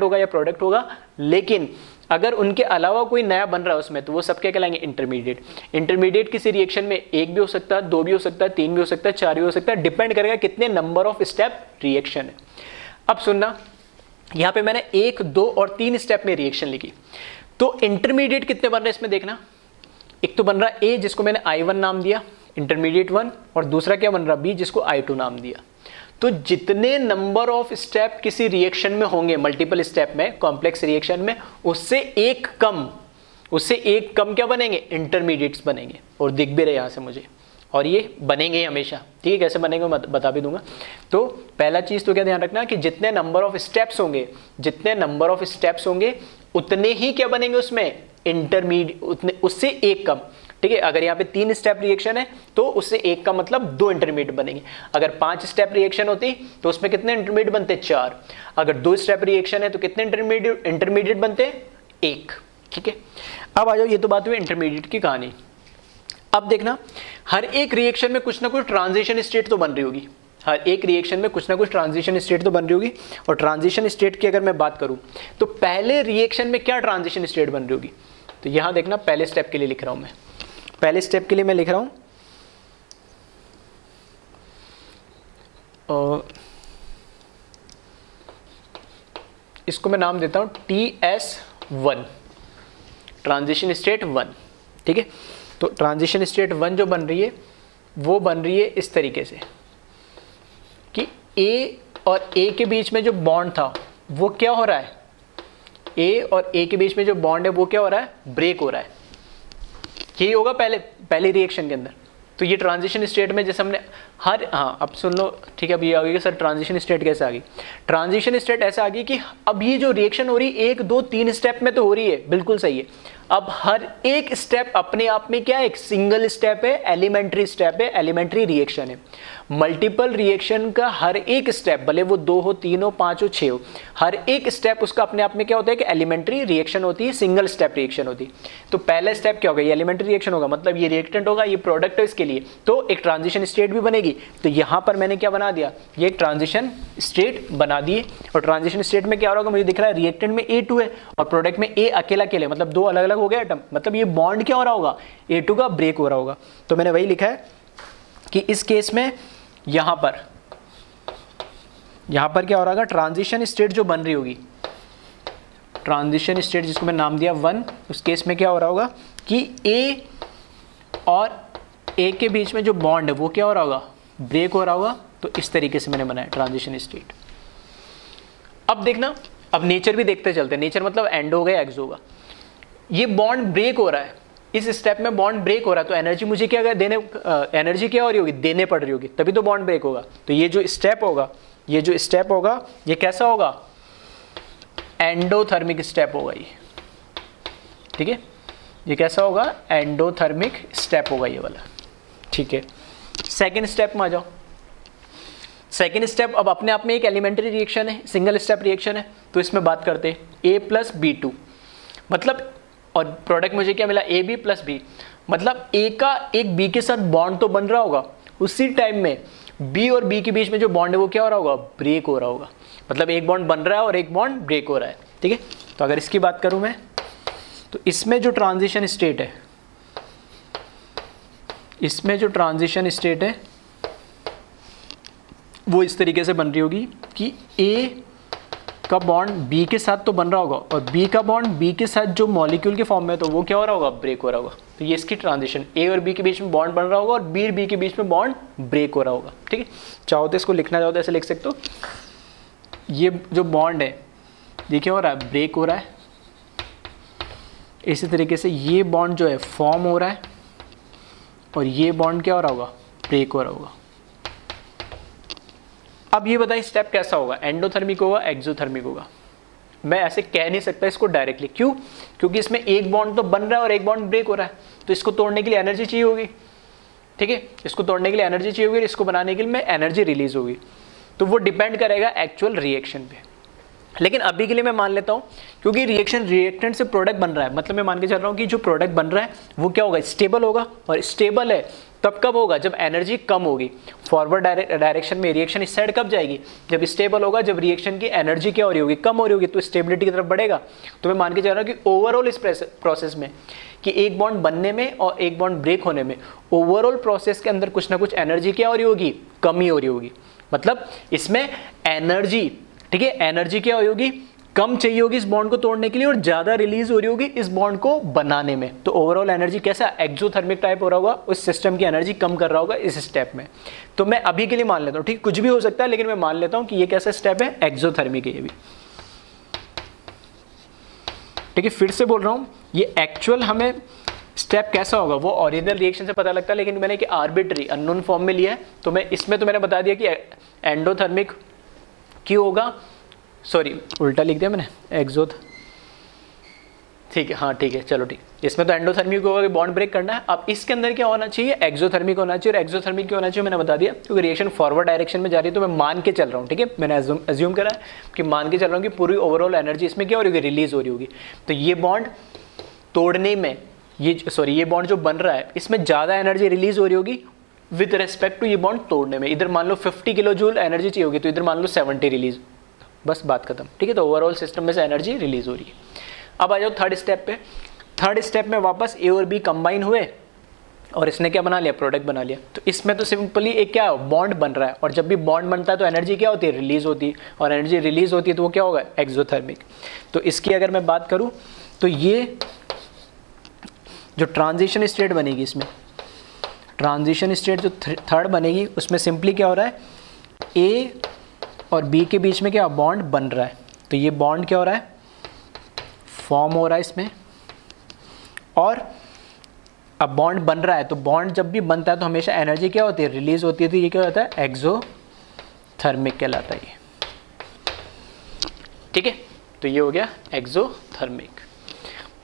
होगा या प्रोडक्ट होगा। लेकिन अगर उनके अलावा कोई नया बन रहा है उसमें, तो वो सब क्या कहलाएंगे, इंटरमीडिएट। इंटरमीडिएट किसी रिएक्शन में 1 भी हो सकता है, 2 भी हो सकता है, 3 भी हो सकता है, 4 भी हो सकता है, डिपेंड करेगा कितने नंबर ऑफ स्टेप रिएक्शन है। अब सुनना, यहां पे मैंने 1, 2 और 3 स्टेप में रिएक्शन लिखी, तो इंटरमीडिएट कितने बन रहे हैं इसमें देखना। एक तो बन रहा A जिसको मैंने I1 नाम दिया, इंटरमीडिएट 1, और दूसरा क्या बन रहा B जिसको I2 नाम दिया। तो जितने नंबर ऑफ स्टेप किसी रिएक्शन में होंगे, मल्टीपल स्टेप में, कॉम्प्लेक्स रिएक्शन में, उससे एक कम क्या बनेंगे, इंटरमीडिएट्स बनेंगे। और दिख भी रहे यहां से मुझे, और ये बनेंगे हमेशा, ठीक है, कैसे बनेंगे मैं बता भी दूंगा। तो पहला चीज तो क्या ध्यान रखना कि जितने नंबर ऑफ स्टेप्स होंगे उतने ही क्या बनेंगे उसमें, इंटरमीडिएट, उससे एक कम। ठीक है, अगर यहाँ पे 3 स्टेप रिएक्शन है तो उससे एक का मतलब 2 इंटरमीडिएट बनेंगे। अगर 5 स्टेप रिएक्शन होती तो उसमें कितने इंटरमीडिएट बनते, 4। अगर 2 स्टेप रिएक्शन है तो कितने इंटरमीडिएट बनते, 1। ठीक है, अब आ जाओ, ये तो बात हुई इंटरमीडिएट की कहानी। अब देखना, हर एक रिएक्शन में कुछ ना कुछ ट्रांजिशन स्टेट तो बन रही होगी, और ट्रांजिशन स्टेट की अगर मैं बात करूं तो पहले रिएक्शन में क्या ट्रांजिशन स्टेट बन रही होगी, तो यहां देखना, पहले स्टेप के लिए लिख रहा हूं मैं, इसको मैं नाम देता हूं TS1, ट्रांजिशन स्टेट 1। ठीक है, तो ट्रांजिशन स्टेट 1 जो बन रही है वो बन रही है इस तरीके से कि ए और ए के बीच में जो बॉन्ड था वो क्या हो रहा है, ए और ए के बीच में जो बॉन्ड है वो क्या हो रहा है, ब्रेक हो रहा है। यही होगा पहले रिएक्शन के अंदर। तो ये ट्रांजिशन स्टेट में जैसे हमने हाँ अब सुन लो, ठीक है। अब ये आ गई कि सर ट्रांजिशन स्टेट कैसे आ गई। ट्रांजिशन स्टेट ऐसा आ गई कि अब ये जो रिएक्शन हो रही है 1 2 3 स्टेप में तो हो रही है, बिल्कुल सही है। अब हर एक स्टेप अपने आप में क्या है, एक सिंगल स्टेप है, एलिमेंट्री स्टेप है, एलिमेंट्री रिएक्शन है। मल्टीपल रिएक्शन का हर एक स्टेप, भले वो 2 हो 3 हो 5 हो 6 हो, हर एक स्टेप उसका अपने आप में क्या होता है कि एलिमेंट्री रिएक्शन होती है, सिंगल स्टेप रिएक्शन होती है। तो पहला स्टेप क्या होगा, ये एलिमेंट्री रिएक्शन होगा, मतलब ये रिएक्टेंट होगा, ये प्रोडक्ट है इसके लिए, तो एक ट्रांजिशन स्टेट भी बनेगी। तो यहाँ पर मैंने क्या बना दिया, ये एक ट्रांजिशन स्टेट बना दिए। और ट्रांजिशन स्टेट में क्या होगा, मुझे दिख रहा है रिएक्टेंट में A2 है और प्रोडक्ट में A अकेला अकेले, मतलब 2 अलग अलग हो गए एटम, मतलब ये बॉन्ड क्या हो रहा होगा, A2 का ब्रेक हो रहा होगा। तो मैंने वही लिखा है कि इस केस में यहां पर क्या हो रहा होगा, ट्रांजिशन स्टेट जो बन रही होगी, ट्रांजिशन स्टेट जिसको मैं नाम दिया 1, उस केस में क्या हो रहा होगा कि A और A के बीच में जो बॉन्ड है वो क्या हो रहा होगा, ब्रेक हो रहा होगा। तो इस तरीके से मैंने बनाया ट्रांजिशन स्टेट। अब देखना, अब नेचर भी देखते चलते हैं। नेचर मतलब एंड हो गया, एक्स होगा। ये बॉन्ड ब्रेक हो रहा है, इस स्टेप में बॉन्ड ब्रेक हो रहा है, तो एनर्जी मुझे क्या देने, एनर्जी क्या हो रही होगी, देने पड़ रही होगी, तभी तो बॉन्ड ब्रेक होगा। तो ये जो स्टेप होगा, ये कैसा होगा, एंडोथर्मिक स्टेप होगा ये, ठीक है। ये कैसा होगा, एंडोथर्मिक स्टेप होगा ये वाला, ठीक है। सेकेंड स्टेप में आ जाओ। सेकेंड स्टेप अब अपने आप में एक एलिमेंट्री रिएक्शन है, सिंगल स्टेप रिएक्शन है। तो इसमें बात करते हैं A + B2, मतलब और प्रोडक्ट मुझे क्या मिला, AB + B, मतलब A का एक B के साथ बॉन्ड तो बन रहा होगा, उसी टाइम में B और B के बीच में जो बॉन्ड है वो क्या हो रहा होगा, ब्रेक हो रहा होगा। मतलब एक बॉन्ड बन रहा है और एक बॉन्ड ब्रेक हो रहा है, ठीक है। तो अगर इसकी बात करूं मैं, तो इसमें जो ट्रांजिशन स्टेट है, वो इस तरीके से बन रही होगी कि A का बॉन्ड B के साथ तो बन रहा होगा और B का बॉन्ड B के साथ जो मॉलिक्यूल के फॉर्म में है तो वो क्या हो रहा होगा, ब्रेक हो रहा होगा। तो ये इसकी ट्रांजिशन, A और B के बीच में बॉन्ड बन रहा होगा और B और B के बीच में बॉन्ड ब्रेक हो रहा होगा, ठीक है। चाहो तो इसको लिखना चाहो तो ऐसे लिख सकते हो, ये जो बॉन्ड है ये क्या हो रहा है, ब्रेक हो रहा है। इसी तरीके से ये बॉन्ड जो है फॉर्म हो रहा है और ये बॉन्ड क्या हो रहा होगा, ब्रेक हो रहा होगा। अब ये बताइए स्टेप कैसा होगा, एंडोथर्मिक होगा, एक्सोथर्मिक होगा। मैं ऐसे कह नहीं सकता इसको डायरेक्टली, क्यों, क्योंकि इसमें एक बॉन्ड तो बन रहा है और एक बॉन्ड ब्रेक हो रहा है, तो इसको तोड़ने के लिए एनर्जी चाहिए होगी, ठीक है। इसको तोड़ने के लिए एनर्जी चाहिए होगी, इसको बनाने के लिए एनर्जी रिलीज होगी। तो वो डिपेंड करेगा एक्चुअल रिएक्शन पे। लेकिन अभी के लिए मैं मान लेता हूं, क्योंकि रिएक्शन रिएक्टेंट से प्रोडक्ट बन रहा है, मतलब मैं मान के चल रहा हूं कि जो प्रोडक्ट बन रहा है वो क्या होगा, स्टेबल होगा। और स्टेबल है तब कब होगा, जब एनर्जी कम होगी। फॉरवर्ड डायरेक्शन में रिएक्शन इस साइड कब जाएगी, जब स्टेबल होगा, जब रिएक्शन की एनर्जी क्या हो रही होगी, कम हो रही होगी, तो स्टेबिलिटी की तरफ बढ़ेगा। तो मैं मान के चल रहा हूँ कि ओवरऑल इस प्रोसेस में, कि एक बॉन्ड बनने में और एक बॉन्ड ब्रेक होने में, ओवरऑल प्रोसेस के अंदर कुछ ना कुछ एनर्जी क्या हो रही होगी, कमी हो रही होगी। मतलब इसमें एनर्जी, ठीक है, एनर्जी क्या होगी, कम चाहिए होगी इस बॉन्ड को तोड़ने के लिए और ज्यादा रिलीज हो रही होगी इस बॉन्ड को बनाने में। तो ओवरऑल एनर्जी कैसा, एक्सोथर्मिक टाइप हो रहा होगा, उस सिस्टम की एनर्जी कम कर रहा होगा इस स्टेप में। तो मैं अभी के लिए मान लेता हूं, ठीक, कुछ भी हो सकता है, लेकिन मैं मान लेता हूं कि ये कैसा स्टेप है, एक्सोथर्मिक है ये भी, ठीक है। फिर से बोल रहा हूं, ये एक्चुअल हमें स्टेप कैसा होगा वो ओरिजिनल रिएक्शन से पता लगता है, लेकिन मैंने कि आर्बिट्री अननोन फॉर्म में लिया है। तो मैं इसमें तो मैंने बता दिया कि एंडोथर्मिक क्यों होगा, सॉरी उल्टा लिख दिया मैंने, एक्सोथ, ठीक है, हाँ ठीक है, चलो ठीक। इसमें तो एंडोथर्मिक होगा कि बॉन्ड ब्रेक करना है। अब इसके अंदर क्या होना चाहिए, एक्सोथर्मिक होना चाहिए। और एक्सोथर्मिक क्यों होना चाहिए मैंने बता दिया, क्योंकि रिएक्शन फॉरवर्ड डायरेक्शन में जा रही है। तो मैं मान के चल रहा हूँ, ठीक है, मैंने अज्यूम करा है कि मान के चल रहा हूँ कि पूरी ओवरऑल एनर्जी इसमें क्या हो रही होगी, रिलीज हो रही होगी। तो ये बॉन्ड तोड़ने में, ये बॉन्ड जो बन रहा है इसमें ज़्यादा एनर्जी रिलीज हो रही होगी विद रेस्पेक्ट टू ये बॉन्ड तोड़ने में। इधर मान लो 50 किलो जूल एनर्जी चाहिए होगी, तो इधर मान लो 70 रिलीज, बस बात खत्म, ठीक है। तो ओवरऑल सिस्टम में से एनर्जी रिलीज हो रही है। अब आ जाओ थर्ड स्टेप पे। थर्ड स्टेप में वापस ए और बी कंबाइन हुए और इसने क्या बना लिया, प्रोडक्ट बना लिया। तो इसमें तो सिंपली एक क्या बॉन्ड बन रहा है, और जब भी बॉन्ड बनता है तो एनर्जी क्या होती है, रिलीज होती है, और एनर्जी रिलीज होती है तो वो क्या होगा, एक्सोथर्मिक। तो इसकी अगर मैं बात करूं तो ये जो ट्रांजिशन स्टेट बनेगी, इसमें ट्रांजिशन स्टेट जो थर्ड बनेगी, उसमें सिंपली क्या हो रहा है, ए और बी के बीच में क्या बॉन्ड बन रहा है, तो ये बॉन्ड क्या हो रहा है, फॉर्म हो रहा है इसमें। और अब बॉन्ड बन रहा है, तो बॉन्ड जब भी बनता है तो हमेशा एनर्जी क्या होती है, रिलीज होती है, तो ये क्या होता है, एक्सोथर्मिक कहलाता है ये। ठीक है, तो ये हो गया एक्सोथर्मिक।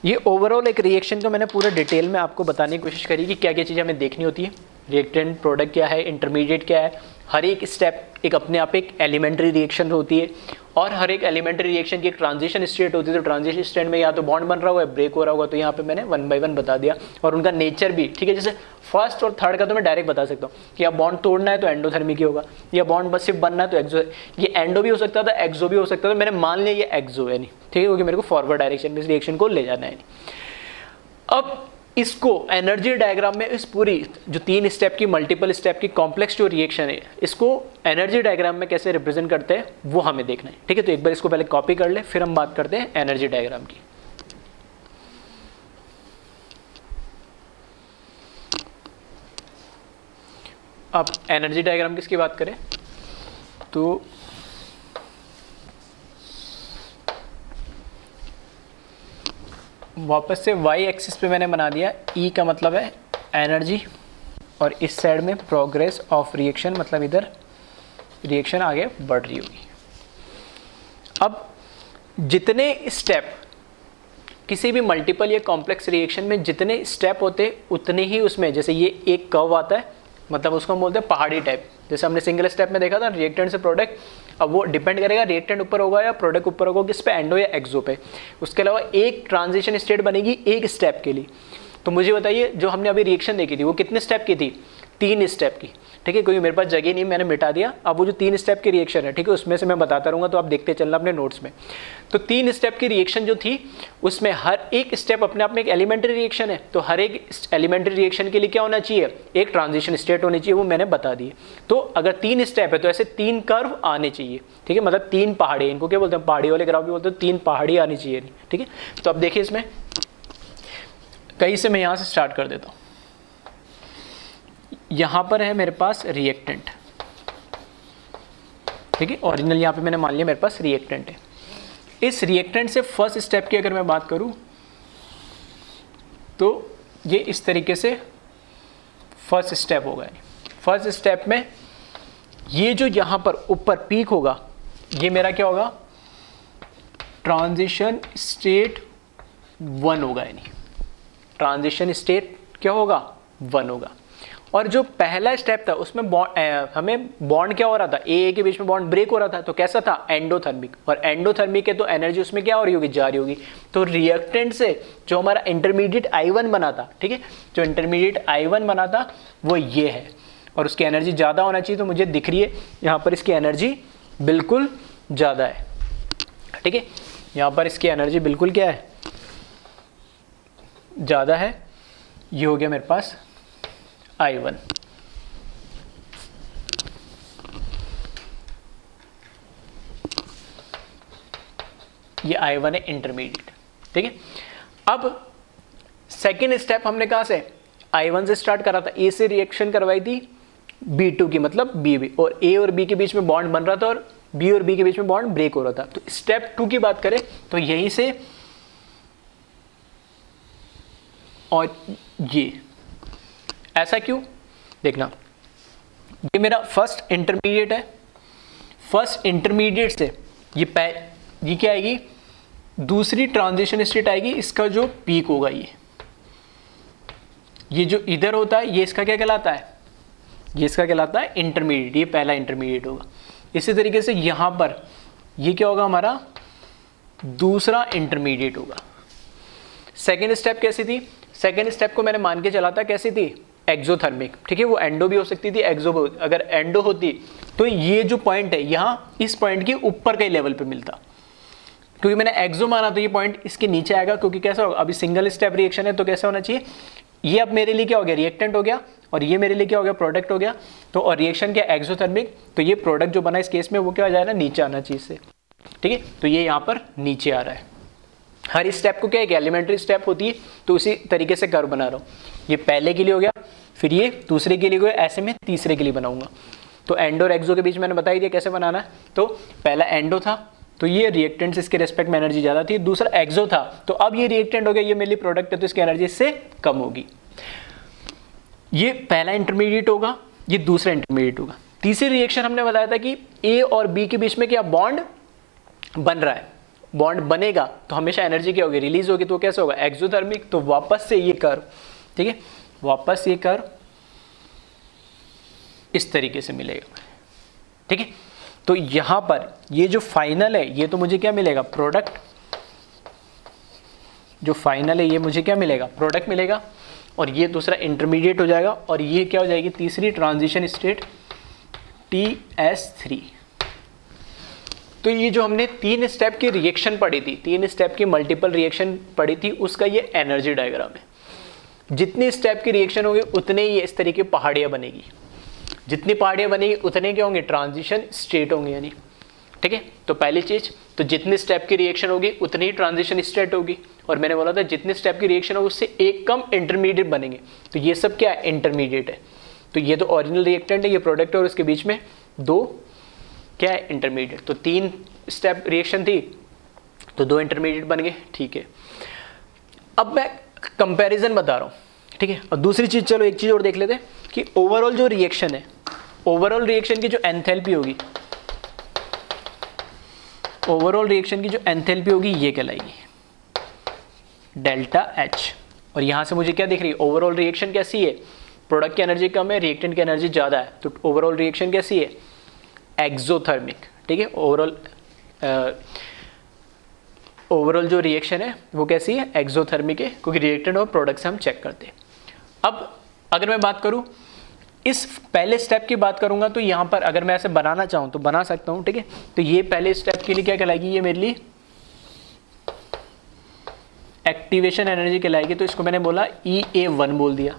ये ओवरऑल एक रिएक्शन को मैंने पूरे डिटेल में आपको बताने की कोशिश करी कि क्या क्या चीज़ें हमें देखनी होती है, रिएक्टेंट प्रोडक्ट क्या है, इंटरमीडिएट क्या है, हर एक स्टेप एक अपने आप एक एलिमेंट्री रिएक्शन होती है, और हर एक एलिमेंट्री रिएक्शन की एक ट्रांजिशन स्टेट होती है। तो ट्रांजिशन स्टेट में या तो बॉन्ड बन रहा हुआ है, ब्रेक हो रहा होगा, तो यहाँ पे मैंने 1 बाय 1 बता दिया, और उनका नेचर भी। ठीक है, जैसे फर्स्ट और थर्ड का तो मैं डायरेक्ट बता सकता हूँ कि अब बॉन्ड तोड़ना है तो एंडोथर्मिक ही होगा, या बॉन्ड बस सिर्फ बनना है तो एक्सो। ये एंडो भी हो सकता था, एक्सो भी हो सकता था, मैंने मान लिया ये एक्सो है, नहीं ठीक है, क्योंकि मेरे को फॉरवर्ड डायरेक्शन में इस रिएक्शन को ले जाना है। अब इसको एनर्जी डायग्राम में इस पूरी जो 3 स्टेप की मल्टीपल स्टेप की कॉम्प्लेक्स जो रिएक्शन है, इसको एनर्जी डायग्राम में कैसे रिप्रेजेंट करते हैं वो हमें देखना है। ठीक है, तो एक बार इसको पहले कॉपी कर ले, फिर हम बात करते हैं एनर्जी डायग्राम की। अब एनर्जी डायग्राम किसकी बात करें, तो वापस से वाई एक्सिस पे मैंने बना दिया, ई का मतलब है एनर्जी, और इस साइड में प्रोग्रेस ऑफ रिएक्शन, मतलब इधर रिएक्शन आगे बढ़ रही होगी। अब जितने स्टेप किसी भी मल्टीपल या कॉम्प्लेक्स रिएक्शन में जितने स्टेप होते हैं उतने ही उसमें, जैसे ये एक कर्व आता है, मतलब उसको हम बोलते हैं पहाड़ी टाइप, जैसे हमने सिंगल स्टेप में देखा था रिएक्टेंट से प्रोडक्ट। अब वो डिपेंड करेगा रिएक्टेंट ऊपर होगा या प्रोडक्ट ऊपर होगा, किस पे, एंडो या एक्सो पे। उसके अलावा एक ट्रांजिशन स्टेट बनेगी एक स्टेप के लिए। तो मुझे बताइए, जो हमने अभी रिएक्शन देखी थी वो कितने स्टेप की थी, 3 स्टेप की। ठीक है, क्योंकि मेरे पास जगह नहीं, मैंने मिटा दिया। अब वो जो 3 स्टेप की रिएक्शन है, ठीक है, उसमें से मैं बताता रहूँगा, तो आप देखते चलना अपने नोट्स में। तो 3 स्टेप की रिएक्शन जो थी, उसमें हर एक स्टेप अपने आप में एक एलिमेंट्री रिएक्शन है। तो हर एक एलिमेंट्री रिएक्शन के लिए क्या होना चाहिए, एक ट्रांजिशन स्टेट होनी चाहिए, वो मैंने बता दी। तो अगर 3 स्टेप है तो ऐसे 3 कर्व आने चाहिए। ठीक है, मतलब 3 पहाड़ी, इनको क्या बोलते हैं, पहाड़ी वाले ग्राफ भी बोलते हैं, 3 पहाड़ी आनी चाहिए। ठीक है, तो अब देखिए इसमें कहीं से मैं यहाँ से स्टार्ट कर देता हूँ। यहाँ पर है मेरे पास रिएक्टेंट, ठीक है, ओरिजिनल यहाँ पे मैंने मान लिया मेरे पास रिएक्टेंट है। इस रिएक्टेंट से फर्स्ट स्टेप की अगर मैं बात करूँ तो ये इस तरीके से फर्स्ट स्टेप होगा। फर्स्ट स्टेप में ये जो यहाँ पर ऊपर पीक होगा, ये मेरा क्या होगा, ट्रांजिशन स्टेट 1 होगा, यानी ट्रांजिशन स्टेट क्या होगा, 1 होगा। और जो पहला स्टेप था उसमें हमें बॉन्ड क्या हो रहा था, ए के बीच में बॉन्ड ब्रेक हो रहा था, तो कैसा था, एंडोथर्मिक। और एंडोथर्मिक है तो एनर्जी उसमें क्या हो रही होगी, जा रही होगी। तो रिएक्टेंट से जो हमारा इंटरमीडिएट I1 बना था, ठीक है, जो इंटरमीडिएट I1 बना था वो ये है, और उसकी एनर्जी ज़्यादा होना चाहिए। तो मुझे दिख रही है यहाँ पर इसकी एनर्जी बिल्कुल ज़्यादा है। ठीक है, यहाँ पर इसकी एनर्जी बिल्कुल क्या है, ज़्यादा है। ये हो गया मेरे पास I1। ये I1 है इंटरमीडिएट। ठीक है, अब सेकेंड स्टेप हमने कहाँ से, I1 से स्टार्ट करा था, ए से रिएक्शन करवाई थी B2 की, मतलब B और A और B के बीच में बॉन्ड बन रहा था, और B और B के बीच में बॉन्ड ब्रेक हो रहा था। तो स्टेप 2 की बात करें तो यहीं से, और ये ऐसा क्यों, देखना, ये मेरा फर्स्ट इंटरमीडिएट है। फर्स्ट इंटरमीडिएट से ये क्या आएगी, दूसरी ट्रांजिशन स्टेट आएगी, इसका जो पीक होगा ये जो इधर होता है, ये इसका क्या कहलाता है, ये इसका कहलाता है इंटरमीडिएट। ये पहला इंटरमीडिएट होगा। इसी तरीके से यहाँ पर ये क्या होगा, हमारा दूसरा इंटरमीडिएट होगा। सेकेंड स्टेप कैसी थी, सेकेंड स्टेप को मैंने मान के चला था, कैसी थी, एक्सोथर्मिक। ठीक है, वो एंडो भी हो सकती थी, एक्सो भी। अगर एंडो होती तो ये जो पॉइंट है यहाँ, इस पॉइंट के ऊपर के लेवल पे मिलता, क्योंकि मैंने एक्सो माना तो ये पॉइंट इसके नीचे आएगा। क्योंकि कैसा होगा, अभी सिंगल स्टेप रिएक्शन है तो कैसा होना चाहिए, ये अब मेरे लिए क्या हो गया, रिएक्टेंट हो गया, और ये मेरे लिए क्या हो गया, प्रोडक्ट हो गया। तो और रिएक्शन क्या, एक्सोथर्मिक, तो ये प्रोडक्ट जो बना इस केस में वो क्या हो जाएगा, नीचे आना चाहिए इससे। ठीक है, तो ये यहाँ पर नीचे आ रहा है। हर स्टेप को क्या एक एलिमेंट्री स्टेप होती है, तो उसी तरीके से कर्व बना रहा हूँ। ये पहले के लिए हो गया, फिर ये दूसरे के लिए हो गया, ऐसे में तीसरे के लिए बनाऊंगा। तो एंडो और एक्सो के बीच मैंने बताई दिया कैसे बनाना है। तो पहला एंडो था तो ये रिएक्टेंट्स इसके रेस्पेक्ट में एनर्जी ज़्यादा थी, दूसरा एक्सो था तो अब ये रिएक्टेंट हो गया, ये मेरे लिए प्रोडक्ट है तो इसकी एनर्जी इससे कम होगी। ये पहला इंटरमीडिएट होगा, ये दूसरा इंटरमीडिएट होगा। तीसरी रिएक्शन हमने बताया था कि ए और बी के बीच में क्या बॉन्ड बन रहा है, बॉन्ड बनेगा तो हमेशा एनर्जी क्या होगी, रिलीज होगी। तो कैसे होगा, एक्सोथर्मिक। तो वापस से ये कर्व, ठीक है, वापस ये कर्व इस तरीके से मिलेगा, ठीक है। तो यहां पर ये जो फाइनल है ये तो मुझे क्या मिलेगा, प्रोडक्ट। जो फाइनल है ये मुझे क्या मिलेगा, प्रोडक्ट मिलेगा। और ये दूसरा इंटरमीडिएट हो जाएगा और ये क्या हो जाएगी, तीसरी ट्रांजिशन स्टेट TS3। तो ये जो हमने 3 स्टेप की रिएक्शन पढ़ी थी, 3 स्टेप की मल्टीपल रिएक्शन पढ़ी थी, उसका ये एनर्जी डायग्राम है। जितनी स्टेप की रिएक्शन होगी उतने ही इस तरीके पहाड़ियाँ बनेगी, जितनी पहाड़ियाँ बनेगी उतने क्या होंगे, ट्रांजिशन स्टेट होंगे यानी, ठीक है। तो पहली चीज़, तो जितनी स्टेप की रिएक्शन होगी उतनी ही ट्रांजिशन स्टेट होगी। और मैंने बोला था जितनी स्टेप की रिएक्शन होगी उससे एक कम इंटरमीडिएट बनेंगे। तो ये सब क्या है, इंटरमीडिएट है। तो ये तो ओरिजिनल रिएक्टेंट है, ये प्रोडक्ट है और उसके बीच में 2 क्या है, इंटरमीडिएट। तो 3 स्टेप रिएक्शन थी तो 2 इंटरमीडिएट बन गए, ठीक है। अब मैं कंपैरिजन बता रहा हूँ, ठीक है। और दूसरी चीज़, चलो एक चीज़ और देख लेते हैं कि ओवरऑल जो रिएक्शन है, ओवरऑल रिएक्शन की जो एंथैल्पी होगी, ओवरऑल रिएक्शन की जो एंथैल्पी होगी ये कहलाएगी डेल्टा H। और यहाँ से मुझे क्या दिख रही है, ओवरऑल रिएक्शन कैसी है, प्रोडक्ट की एनर्जी कम है, रिएक्टेंट की एनर्जी ज़्यादा है, तो ओवरऑल रिएक्शन कैसी है, एक्सोथर्मिक, ठीक है। ओवरऑल जो रिएक्शन है वो कैसी है, एक्सोथर्मिक है, क्योंकि रिएक्टेंट और प्रोडक्ट से हम चेक करते हैं। अब अगर मैं बात करूं, इस पहले स्टेप की बात करूंगा तो यहाँ पर अगर मैं ऐसे बनाना चाहूँ तो बना सकता हूँ, ठीक है। तो ये पहले स्टेप के लिए क्या कहलाएगी, ये मेरे लिए एक्टिवेशन एनर्जी कहलाएगी। तो इसको मैंने बोला EA1 बोल दिया,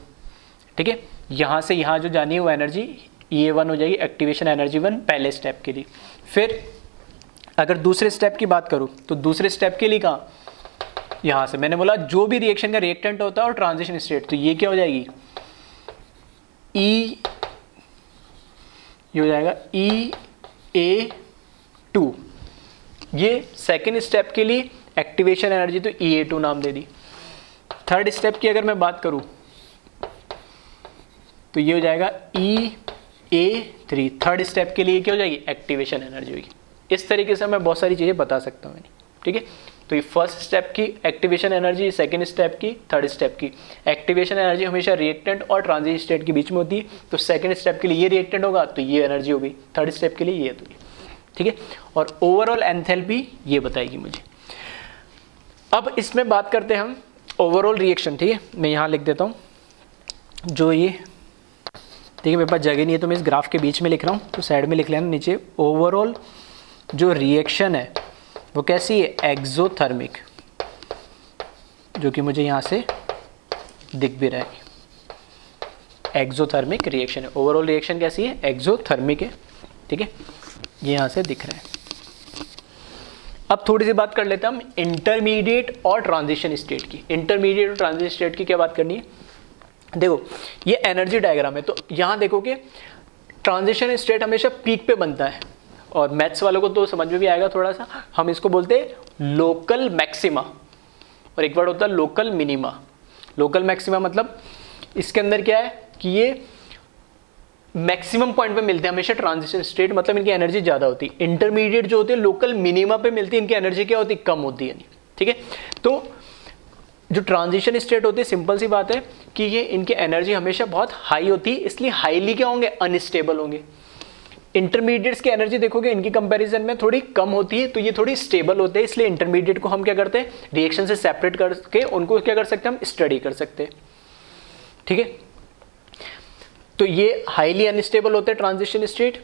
ठीक है। यहाँ से यहाँ जो जानी है वो एनर्जी EA1 हो जाएगी, एक्टिवेशन एनर्जी 1 पहले स्टेप के लिए। फिर अगर दूसरे स्टेप की बात करूँ तो दूसरे स्टेप के लिए कहाँ, यहाँ से मैंने बोला जो भी रिएक्शन का रिएक्टेंट होता है और ट्रांजिशन स्टेट, तो ये क्या हो जाएगी, ये हो जाएगा EA2। ये सेकेंड स्टेप के लिए एक्टिवेशन एनर्जी तो EA2 नाम दे दी। थर्ड स्टेप की अगर मैं बात करूं तो ये हो जाएगा EA3। थर्ड स्टेप के लिए क्या हो जाएगी, एक्टिवेशन एनर्जी होगी। इस तरीके से मैं बहुत सारी चीज़ें बता सकता हूँ, ठीक है। तो ये फर्स्ट स्टेप की एक्टिवेशन एनर्जी, सेकेंड स्टेप की, थर्ड स्टेप की। एक्टिवेशन एनर्जी हमेशा रिएक्टेंट और ट्रांजिशन स्टेट के बीच में होती है। तो सेकेंड स्टेप के लिए ये रिएक्टेंट होगा तो ये एनर्जी होगी, थर्ड स्टेप के लिए ये होगी, ठीक है। और ओवरऑल एंथैल्पी ये बताएगी मुझे। अब इसमें बात करते हैं हम ओवरऑल रिएक्शन, ठीक है। मैं यहाँ लिख देता हूँ जो ये, ठीक है, मेरे पास जगह नहीं है तो मैं इस ग्राफ के बीच में लिख रहा हूँ, तो साइड में लिख लेना नीचे। ओवरऑल जो रिएक्शन है वो कैसी है, एक्सोथर्मिक, जो कि मुझे यहाँ से दिख भी रहा है, एक्सोथर्मिक रिएक्शन है। ओवरऑल रिएक्शन कैसी है, एक्सोथर्मिक है, ठीक है, ये यहाँ से दिख रहा है। अब थोड़ी सी बात कर लेते हैं हम इंटरमीडिएट और ट्रांजिशन स्टेट की। इंटरमीडिएट और ट्रांजिशन स्टेट की क्या बात करनी है, देखो ये एनर्जी डायग्राम है। तो यहाँ देखो कि ट्रांजिशन स्टेट हमेशा पीक पे बनता है, और मैथ्स वालों को तो समझ में भी आएगा थोड़ा सा। हम इसको बोलते हैं लोकल मैक्सिमा, और एक वर्ड होता है लोकल मिनिमा। लोकल मैक्सिमा मतलब इसके अंदर क्या है कि ये मैक्सिमम पॉइंट पे मिलते हैं हमेशा ट्रांजिशन स्टेट, मतलब इनकी एनर्जी ज़्यादा होती है। इंटरमीडिएट जो होते हैं लोकल मिनिमा पे मिलती है, इनकी एनर्जी क्या होती है, कम होती है, ठीक है। तो जो ट्रांजिशन स्टेट होती है, सिंपल सी बात है कि ये इनकी एनर्जी हमेशा बहुत हाई होती है, इसलिए हाईली क्या होंगे, अनस्टेबल होंगे। इंटरमीडिएट्स की एनर्जी देखोगे इनकी कंपैरिजन में थोड़ी कम होती है, तो ये थोड़ी स्टेबल होते हैं, इसलिए इंटरमीडिएट को हम क्या करते हैं, रिएक्शन से सेपरेट करके उनको क्या कर सकते हैं, हम स्टडी कर सकते हैं, ठीक है। तो ये हाईली अनस्टेबल होते हैं ट्रांजिशन स्टेट,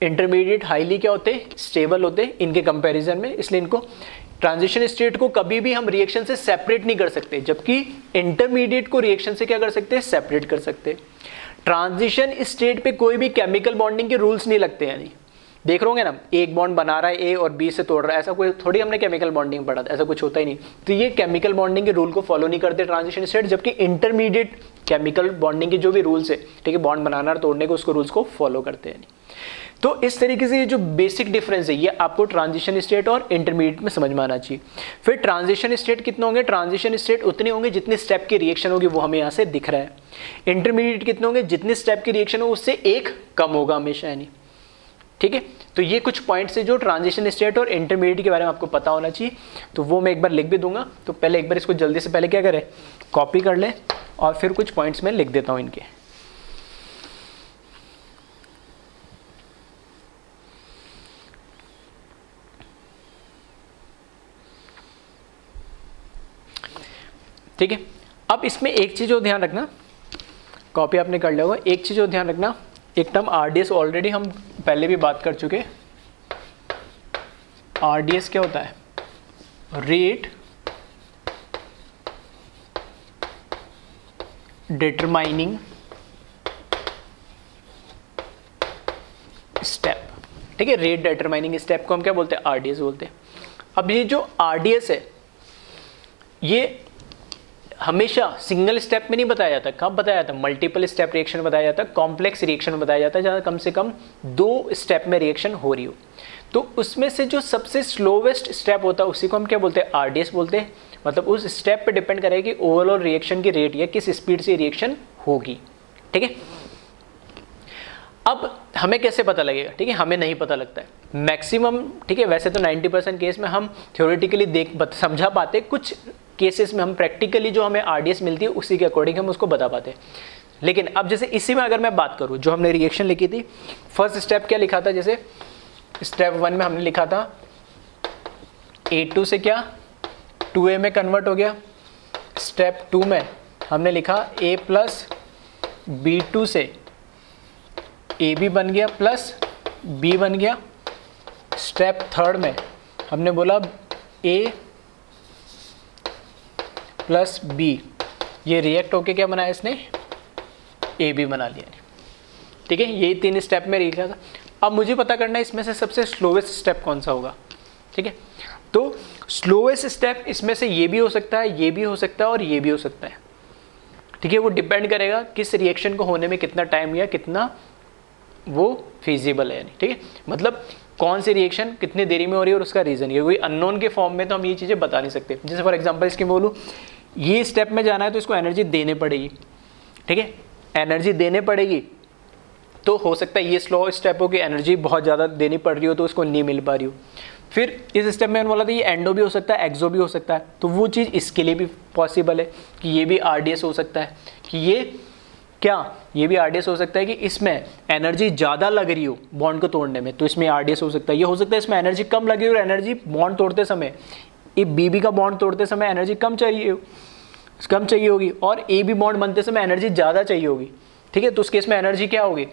इंटरमीडिएट हाईली क्या होते हैं, स्टेबल होते हैं इनके कंपैरिजन में, इसलिए इनको ट्रांजिशन स्टेट को कभी भी हम रिएक्शन से सेपरेट नहीं कर सकते, जबकि इंटरमीडिएट को रिएक्शन से क्या कर सकते हैं, सेपरेट कर सकते हैं। ट्रांजिशन स्टेट पे कोई भी केमिकल बॉन्डिंग के रूल्स नहीं लगते, यानी देख रहे ना, एक बॉन्ड बना रहा है ए और बी से तोड़ रहा है, ऐसा कोई थोड़ी हमने केमिकल बॉन्डिंग पढ़ा था, ऐसा कुछ होता ही नहीं। तो ये केमिकल बॉन्डिंग के रूल को फॉलो नहीं करते ट्रांजिशन स्टेट, जबकि इंटरमीडिएट केमिकल बॉन्डिंग के जो भी रूल्स है, ठीक है, बॉन्ड बनाना और तोड़ने को, उसको रूल्स को फॉलो करते हैं। तो इस तरीके से ये जो बेसिक डिफरेंस है ये आपको ट्रांजिशन स्टेट और इंटरमीडिएट में समझ में आना चाहिए। फिर ट्रांजिशन स्टेट कितने होंगे, ट्रांजिशन स्टेट उतने होंगे जितने स्टेप की रिएक्शन होगी, वो हमें यहाँ से दिख रहा है। इंटरमीडिएट कितने होंगे, जितने स्टेप की रिएक्शन हो उससे एक कम होगा हमेशा, यानी ठीक है। तो ये कुछ पॉइंट्स है जो ट्रांजिशन स्टेट और इंटरमीडिएट के बारे में आपको पता होना चाहिए, तो वो मैं एक बार लिख भी दूंगा। तो पहले एक बार इसको जल्दी से पहले क्या करें, कॉपी कर लें और फिर कुछ पॉइंट्स मैं लिख देता हूँ इनके। ठीक है, अब इसमें एक चीज़ और ध्यान रखना, कॉपी आपने कर लिया होगा, एक चीज़ और ध्यान रखना, एक टर्म आरडीएस ऑलरेडी हम पहले भी बात कर चुके। आरडीएस क्या होता है, रेट डिटरमाइनिंग स्टेप, ठीक है, रेट डिटरमाइनिंग स्टेप को हम क्या बोलते हैं, आरडीएस बोलते हैं। अब ये जो आरडीएस है ये हमेशा सिंगल स्टेप में नहीं बताया जाता, कब बताया जाता है, मल्टीपल स्टेप रिएक्शन बताया जाता है, कॉम्प्लेक्स रिएक्शन बताया जाता है, जहाँ कम से कम 2 स्टेप में रिएक्शन हो रही हो। तो उसमें से जो सबसे स्लोवेस्ट स्टेप होता है उसी को हम क्या बोलते हैं, आरडीएस बोलते हैं। मतलब उस स्टेप पे डिपेंड करेगा कि ओवरऑल रिएक्शन की रेट या किस स्पीड से रिएक्शन होगी, ठीक है। अब हमें कैसे पता लगेगा, ठीक है, हमें नहीं पता लगता है मैक्सिमम, ठीक है। वैसे तो 90% केस में हम थ्योरेटिकली समझा पाते, कुछ केसेस में हम प्रैक्टिकली जो हमें आरडीएस मिलती है उसी के अकॉर्डिंग हम उसको बता पाते हैं। लेकिन अब जैसे इसी में अगर मैं बात करूं, जो हमने रिएक्शन लिखी थी, फर्स्ट स्टेप क्या लिखा था, जैसे स्टेप 1 में हमने लिखा था A2 से क्या 2A में कन्वर्ट हो गया। स्टेप 2 में हमने लिखा A प्लस B2 से AB बन गया प्लस B बन गया। स्टेप 3 में हमने बोला A प्लस B, ये रिएक्ट होके क्या बनाया इसने, AB बना लिया, ठीक है। ये 3 स्टेप में लिखा था। अब मुझे पता करना है इसमें से सबसे स्लोवेस्ट स्टेप कौन सा होगा, ठीक है। तो स्लोवेस्ट स्टेप इसमें से ये भी हो सकता है, ये भी हो सकता है और ये भी हो सकता है, ठीक है। वो डिपेंड करेगा किस रिएक्शन को होने में कितना टाइम या कितना वो फिजिबल है, यानी ठीक है। मतलब कौन सी रिएक्शन कितनी देरी में हो रही है और उसका रीज़न, ये कोई अननोन के फॉर्म में तो हम ये चीज़ें बता नहीं सकते। जैसे फॉर एग्जांपल इसकी बोलूँ, ये स्टेप में जाना है तो इसको एनर्जी देने पड़ेगी, ठीक है, एनर्जी देने पड़ेगी। तो हो सकता है ये स्लो स्टेप हो कि एनर्जी बहुत ज़्यादा देनी पड़ रही हो तो उसको नहीं मिल पा रही हो। फिर इस स्टेप में बोला था ये एंडो भी हो सकता है, एक्सो भी हो सकता है, तो वो चीज़ इसके लिए भी पॉसिबल है कि ये भी आरडीएस हो सकता है, कि ये भी आरडीएस हो सकता है कि इसमें एनर्जी ज़्यादा लग रही हो बॉन्ड को तोड़ने में, तो इसमें आरडीएस हो सकता है। ये हो सकता है इसमें एनर्जी कम लगी हो और एनर्जी बॉन्ड तोड़ते समय, ये बीबी का बॉन्ड तोड़ते समय एनर्जी कम चाहिए होगी और ए बी बॉन्ड बनते समय एनर्जी ज़्यादा चाहिए होगी, ठीक है। तो उस केस में एनर्जी क्या होगी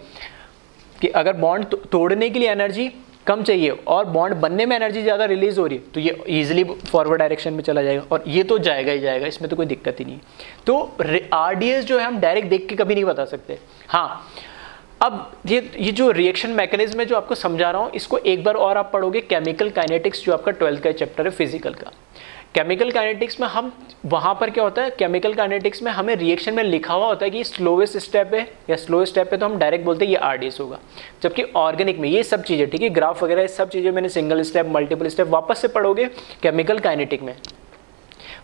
कि अगर बॉन्ड तोड़ने के लिए एनर्जी कम चाहिए और बॉन्ड बनने में एनर्जी ज़्यादा रिलीज हो रही है तो ये इजीली फॉरवर्ड डायरेक्शन में चला जाएगा और ये तो जाएगा ही जाएगा, इसमें तो कोई दिक्कत ही नहीं है। तो आरडीएस जो है हम डायरेक्ट देख के कभी नहीं बता सकते। हाँ, अब ये जो रिएक्शन मैकेनिज्म है जो आपको समझा रहा हूँ, इसको एक बार और आप पढ़ोगे केमिकल काइनेटिक्स, जो आपका 12th का चैप्टर है फिजिकल का। केमिकल काइनेटिक्स में हम वहाँ पर क्या होता है, केमिकल काइनेटिक्स में हमें रिएक्शन में लिखा हुआ होता है कि स्लोवेस्ट स्टेप है या स्लोवेस्ट स्टेप है, तो हम डायरेक्ट बोलते हैं ये आरडीएस होगा। जबकि ऑर्गेनिक में ये सब चीज़ें, ठीक है, ग्राफ वगैरह सब चीज़ें मैंने सिंगल स्टेप मल्टीपल स्टेप वापस से पढ़ोगे केमिकल काइनेटिक में,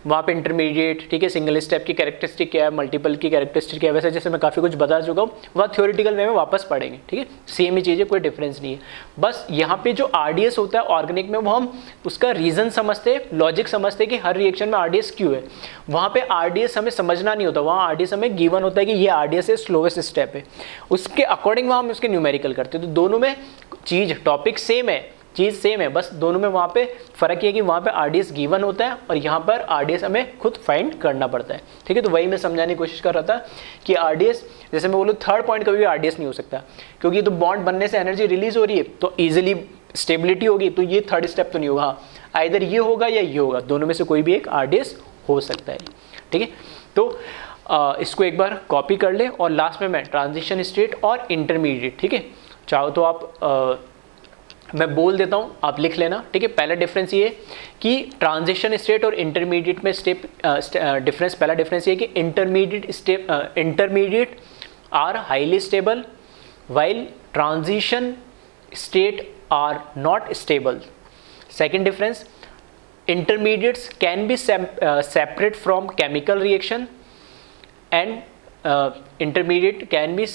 वहाँ पे इंटरमीडिएट, ठीक है, सिंगल स्टेप की कैरेक्टरिस्टिक क्या है, मल्टीपल की कैरेक्टरिस्टिक क्या है, वैसे जैसे मैं काफ़ी कुछ बता चुका हूँ, वहाँ थ्योरेटिकल वे में वापस पढ़ेंगे, ठीक है। सेम ही चीज़ है, कोई डिफरेंस नहीं है। बस यहाँ पे जो आरडीएस होता है ऑर्गेनिक में, वो हम उसका रीज़न समझते हैं, लॉजिक समझते हैं कि हर रिएक्शन में आरडीएस क्यों है। वहाँ पे आरडीएस हमें समझना नहीं होता, वहाँ आरडीएस हमें गिवन होता है कि ये आरडीएस है, स्लोवेस्ट स्टेप है, उसके अकॉर्डिंग वहाँ हम उसके न्यूमेरिकल करते हैं। तो दोनों में चीज़ टॉपिक सेम है, चीज़ सेम है, बस दोनों में वहाँ पे फ़र्क ये है कि वहाँ पे आरडीएस गिवन होता है और यहाँ पर आरडीएस हमें खुद फाइंड करना पड़ता है, ठीक है। तो वही मैं समझाने की कोशिश कर रहा था कि आरडीएस, जैसे मैं बोलूँ थर्ड पॉइंट कभी भी आरडीएस नहीं हो सकता, क्योंकि तो बॉन्ड बनने से एनर्जी रिलीज हो रही है तो ईजिली स्टेबिलिटी होगी, तो ये थर्ड स्टेप तो नहीं होगा। हाँ, आइदर ये होगा या ये होगा, दोनों में से कोई भी एक आरडीएस हो सकता है, ठीक है। तो इसको एक बार कॉपी कर ले और लास्ट में मैं ट्रांजिशन स्टेट और इंटरमीडिएट, ठीक है, चाहो तो आप मैं बोल देता हूँ, आप लिख लेना, ठीक है। पहला डिफरेंस ये कि ट्रांजिशन स्टेट और इंटरमीडिएट में स्टेप डिफरेंस, पहला डिफरेंस ये कि intermediate are highly stable while transition state are not stable. Second difference, intermediates can be separate from chemical reaction, and intermediate can be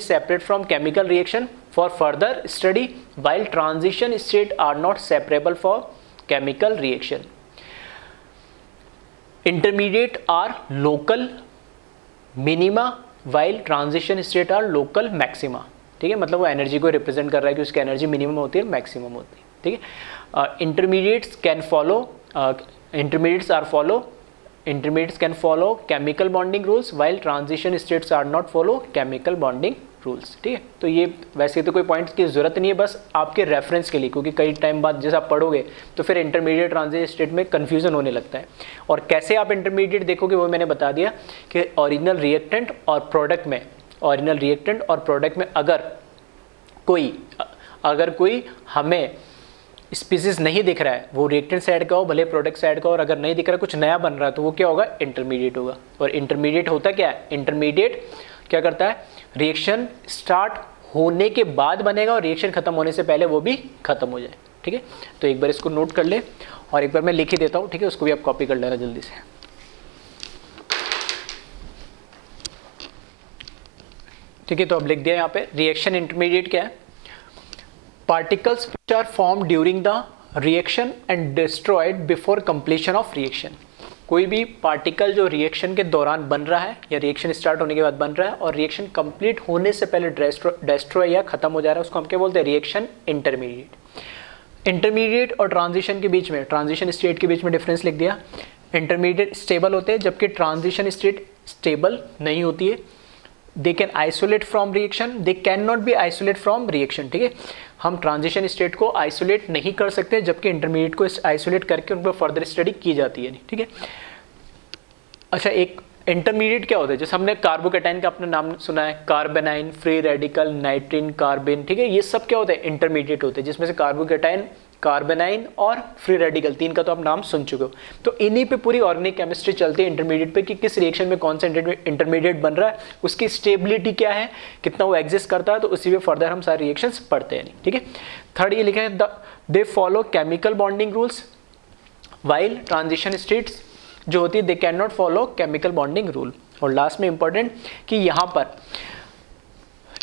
separate from chemical reaction for further study, while transition state are not separable for chemical reaction. Intermediate are local minima while transition state are local maxima, ठीक है। मतलब वो energy को represent कर रहा है कि उसकी एनर्जी मिनिमम होती है, मैक्सिमम होती है, ठीक है। Intermediates can follow chemical bonding rules while transition states are not follow chemical bonding rules, ठीक है। तो ये वैसे तो कोई पॉइंट्स की जरूरत नहीं है, बस आपके रेफरेंस के लिए, क्योंकि कई टाइम बाद जैसे आप पढ़ोगे तो फिर इंटरमीडिएट ट्रांजिशन स्टेट में कन्फ्यूजन होने लगता है। और कैसे आप इंटरमीडिएट देखोगे वो मैंने बता दिया कि ओरिजिनल रिएक्टेंट और प्रोडक्ट में अगर कोई हमें स्पीसीज नहीं दिख रहा है, वो रिएक्टेंट साइड का हो भले प्रोडक्ट साइड का, और अगर नहीं दिख रहा कुछ नया बन रहा है तो वो क्या होगा, इंटरमीडिएट होगा। और इंटरमीडिएट होता क्या है, इंटरमीडिएट क्या करता है, रिएक्शन स्टार्ट होने के बाद बनेगा और रिएक्शन खत्म होने से पहले वो भी खत्म हो जाए, ठीक है। तो एक बार इसको नोट कर ले और एक बार मैं लिख ही देता हूँ, ठीक है, उसको भी आप कॉपी कर लेना जल्दी से, ठीक है। तो अब लिख दिया यहाँ पे रिएक्शन इंटरमीडिएट क्या है, particles which are form during the reaction and destroyed before completion of reaction. कोई भी पार्टिकल जो रिएक्शन के दौरान बन रहा है या रिएक्शन स्टार्ट होने के बाद बन रहा है और रिएक्शन कंप्लीट होने से पहले डिस्ट्रॉय या खत्म हो जा रहा है, उसको हम क्या बोलते हैं, रिएक्शन इंटरमीडिएट। इंटरमीडिएट और ट्रांजिशन के बीच में, ट्रांजिशन स्टेट के बीच में डिफरेंस लिख दिया। इंटरमीडिएट स्टेबल होते हैं जबकि ट्रांजिशन स्टेट स्टेबल नहीं होती है। They can isolate from reaction, they can not be isolate from reaction, ठीक है। हम ट्रांजिशन स्टेट को आइसोलेट नहीं कर सकते जबकि इंटरमीडिएट को आइसोलेट करके उन पर फर्दर स्टडी की जाती है, ठीक है। अच्छा, एक इंटरमीडिएट क्या होता है, जैसे हमने कार्बोकैटायन का अपना नाम सुना है, कार्बेनाइन, फ्री रेडिकल, नाइट्रिन, कार्बिन, ठीक है। ये सब क्या होता है, इंटरमीडिएट होते हैं, जिसमें से कार्बोकैटायन, कार्बेनाइन और फ्री रेडिकल, तीन का तो आप नाम सुन चुके हो। तो इन्हीं पे पूरी ऑर्गेनिक केमिस्ट्री चलती है इंटरमीडिएट पे, कि किस रिएक्शन में कौन सा इंटरमीडिएट बन रहा है, उसकी स्टेबिलिटी क्या है, कितना वो एग्जिस्ट करता है, तो उसी पे फर्दर हम सारे रिएक्शंस पढ़ते हैं, ठीक है। थर्ड ये लिखा है, they follow chemical bonding rules while transition states जो होती है they can not follow chemical bonding rule. और लास्ट में इंपॉर्टेंट कि यहाँ पर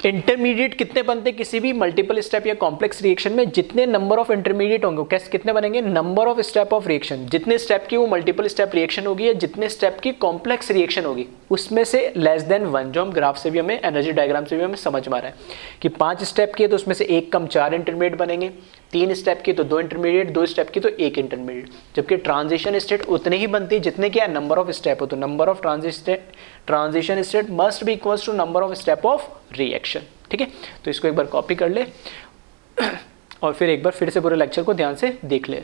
इंटरमीडिएट कितने बनते हैं किसी भी मल्टीपल स्टेप या कॉम्प्लेक्स रिएक्शन में, जितने नंबर ऑफ इंटरमीडिएट होंगे कैसे कितने बनेंगे, number of step of reaction, जितने स्टेप की वो मल्टीपल स्टेप रिएक्शन होगी या जितने स्टेप की कॉम्प्लेक्स रिएक्शन होगी उसमें से लेस देन 1, जो हम ग्राफ से भी हमें एनर्जी डायग्राम से भी हमें समझ में आ रहा है कि 5 स्टेप की है तो उसमें से 1 कम 4 इंटरमीडिएट बनेंगे, 3 स्टेप की तो 2 इंटरमीडिएट, 2 स्टेप की तो 1 इंटरमीडिएट। जबकि ट्रांजिशन स्टेट उतने ही बनती है जितने क्या नंबर ऑफ स्टेप हो, तो number of transition state must be equals to number of step of reaction, ठीक है। तो इसको एक बार कॉपी कर ले और फिर एक बार फिर से पूरे लेक्चर को ध्यान से देख ले।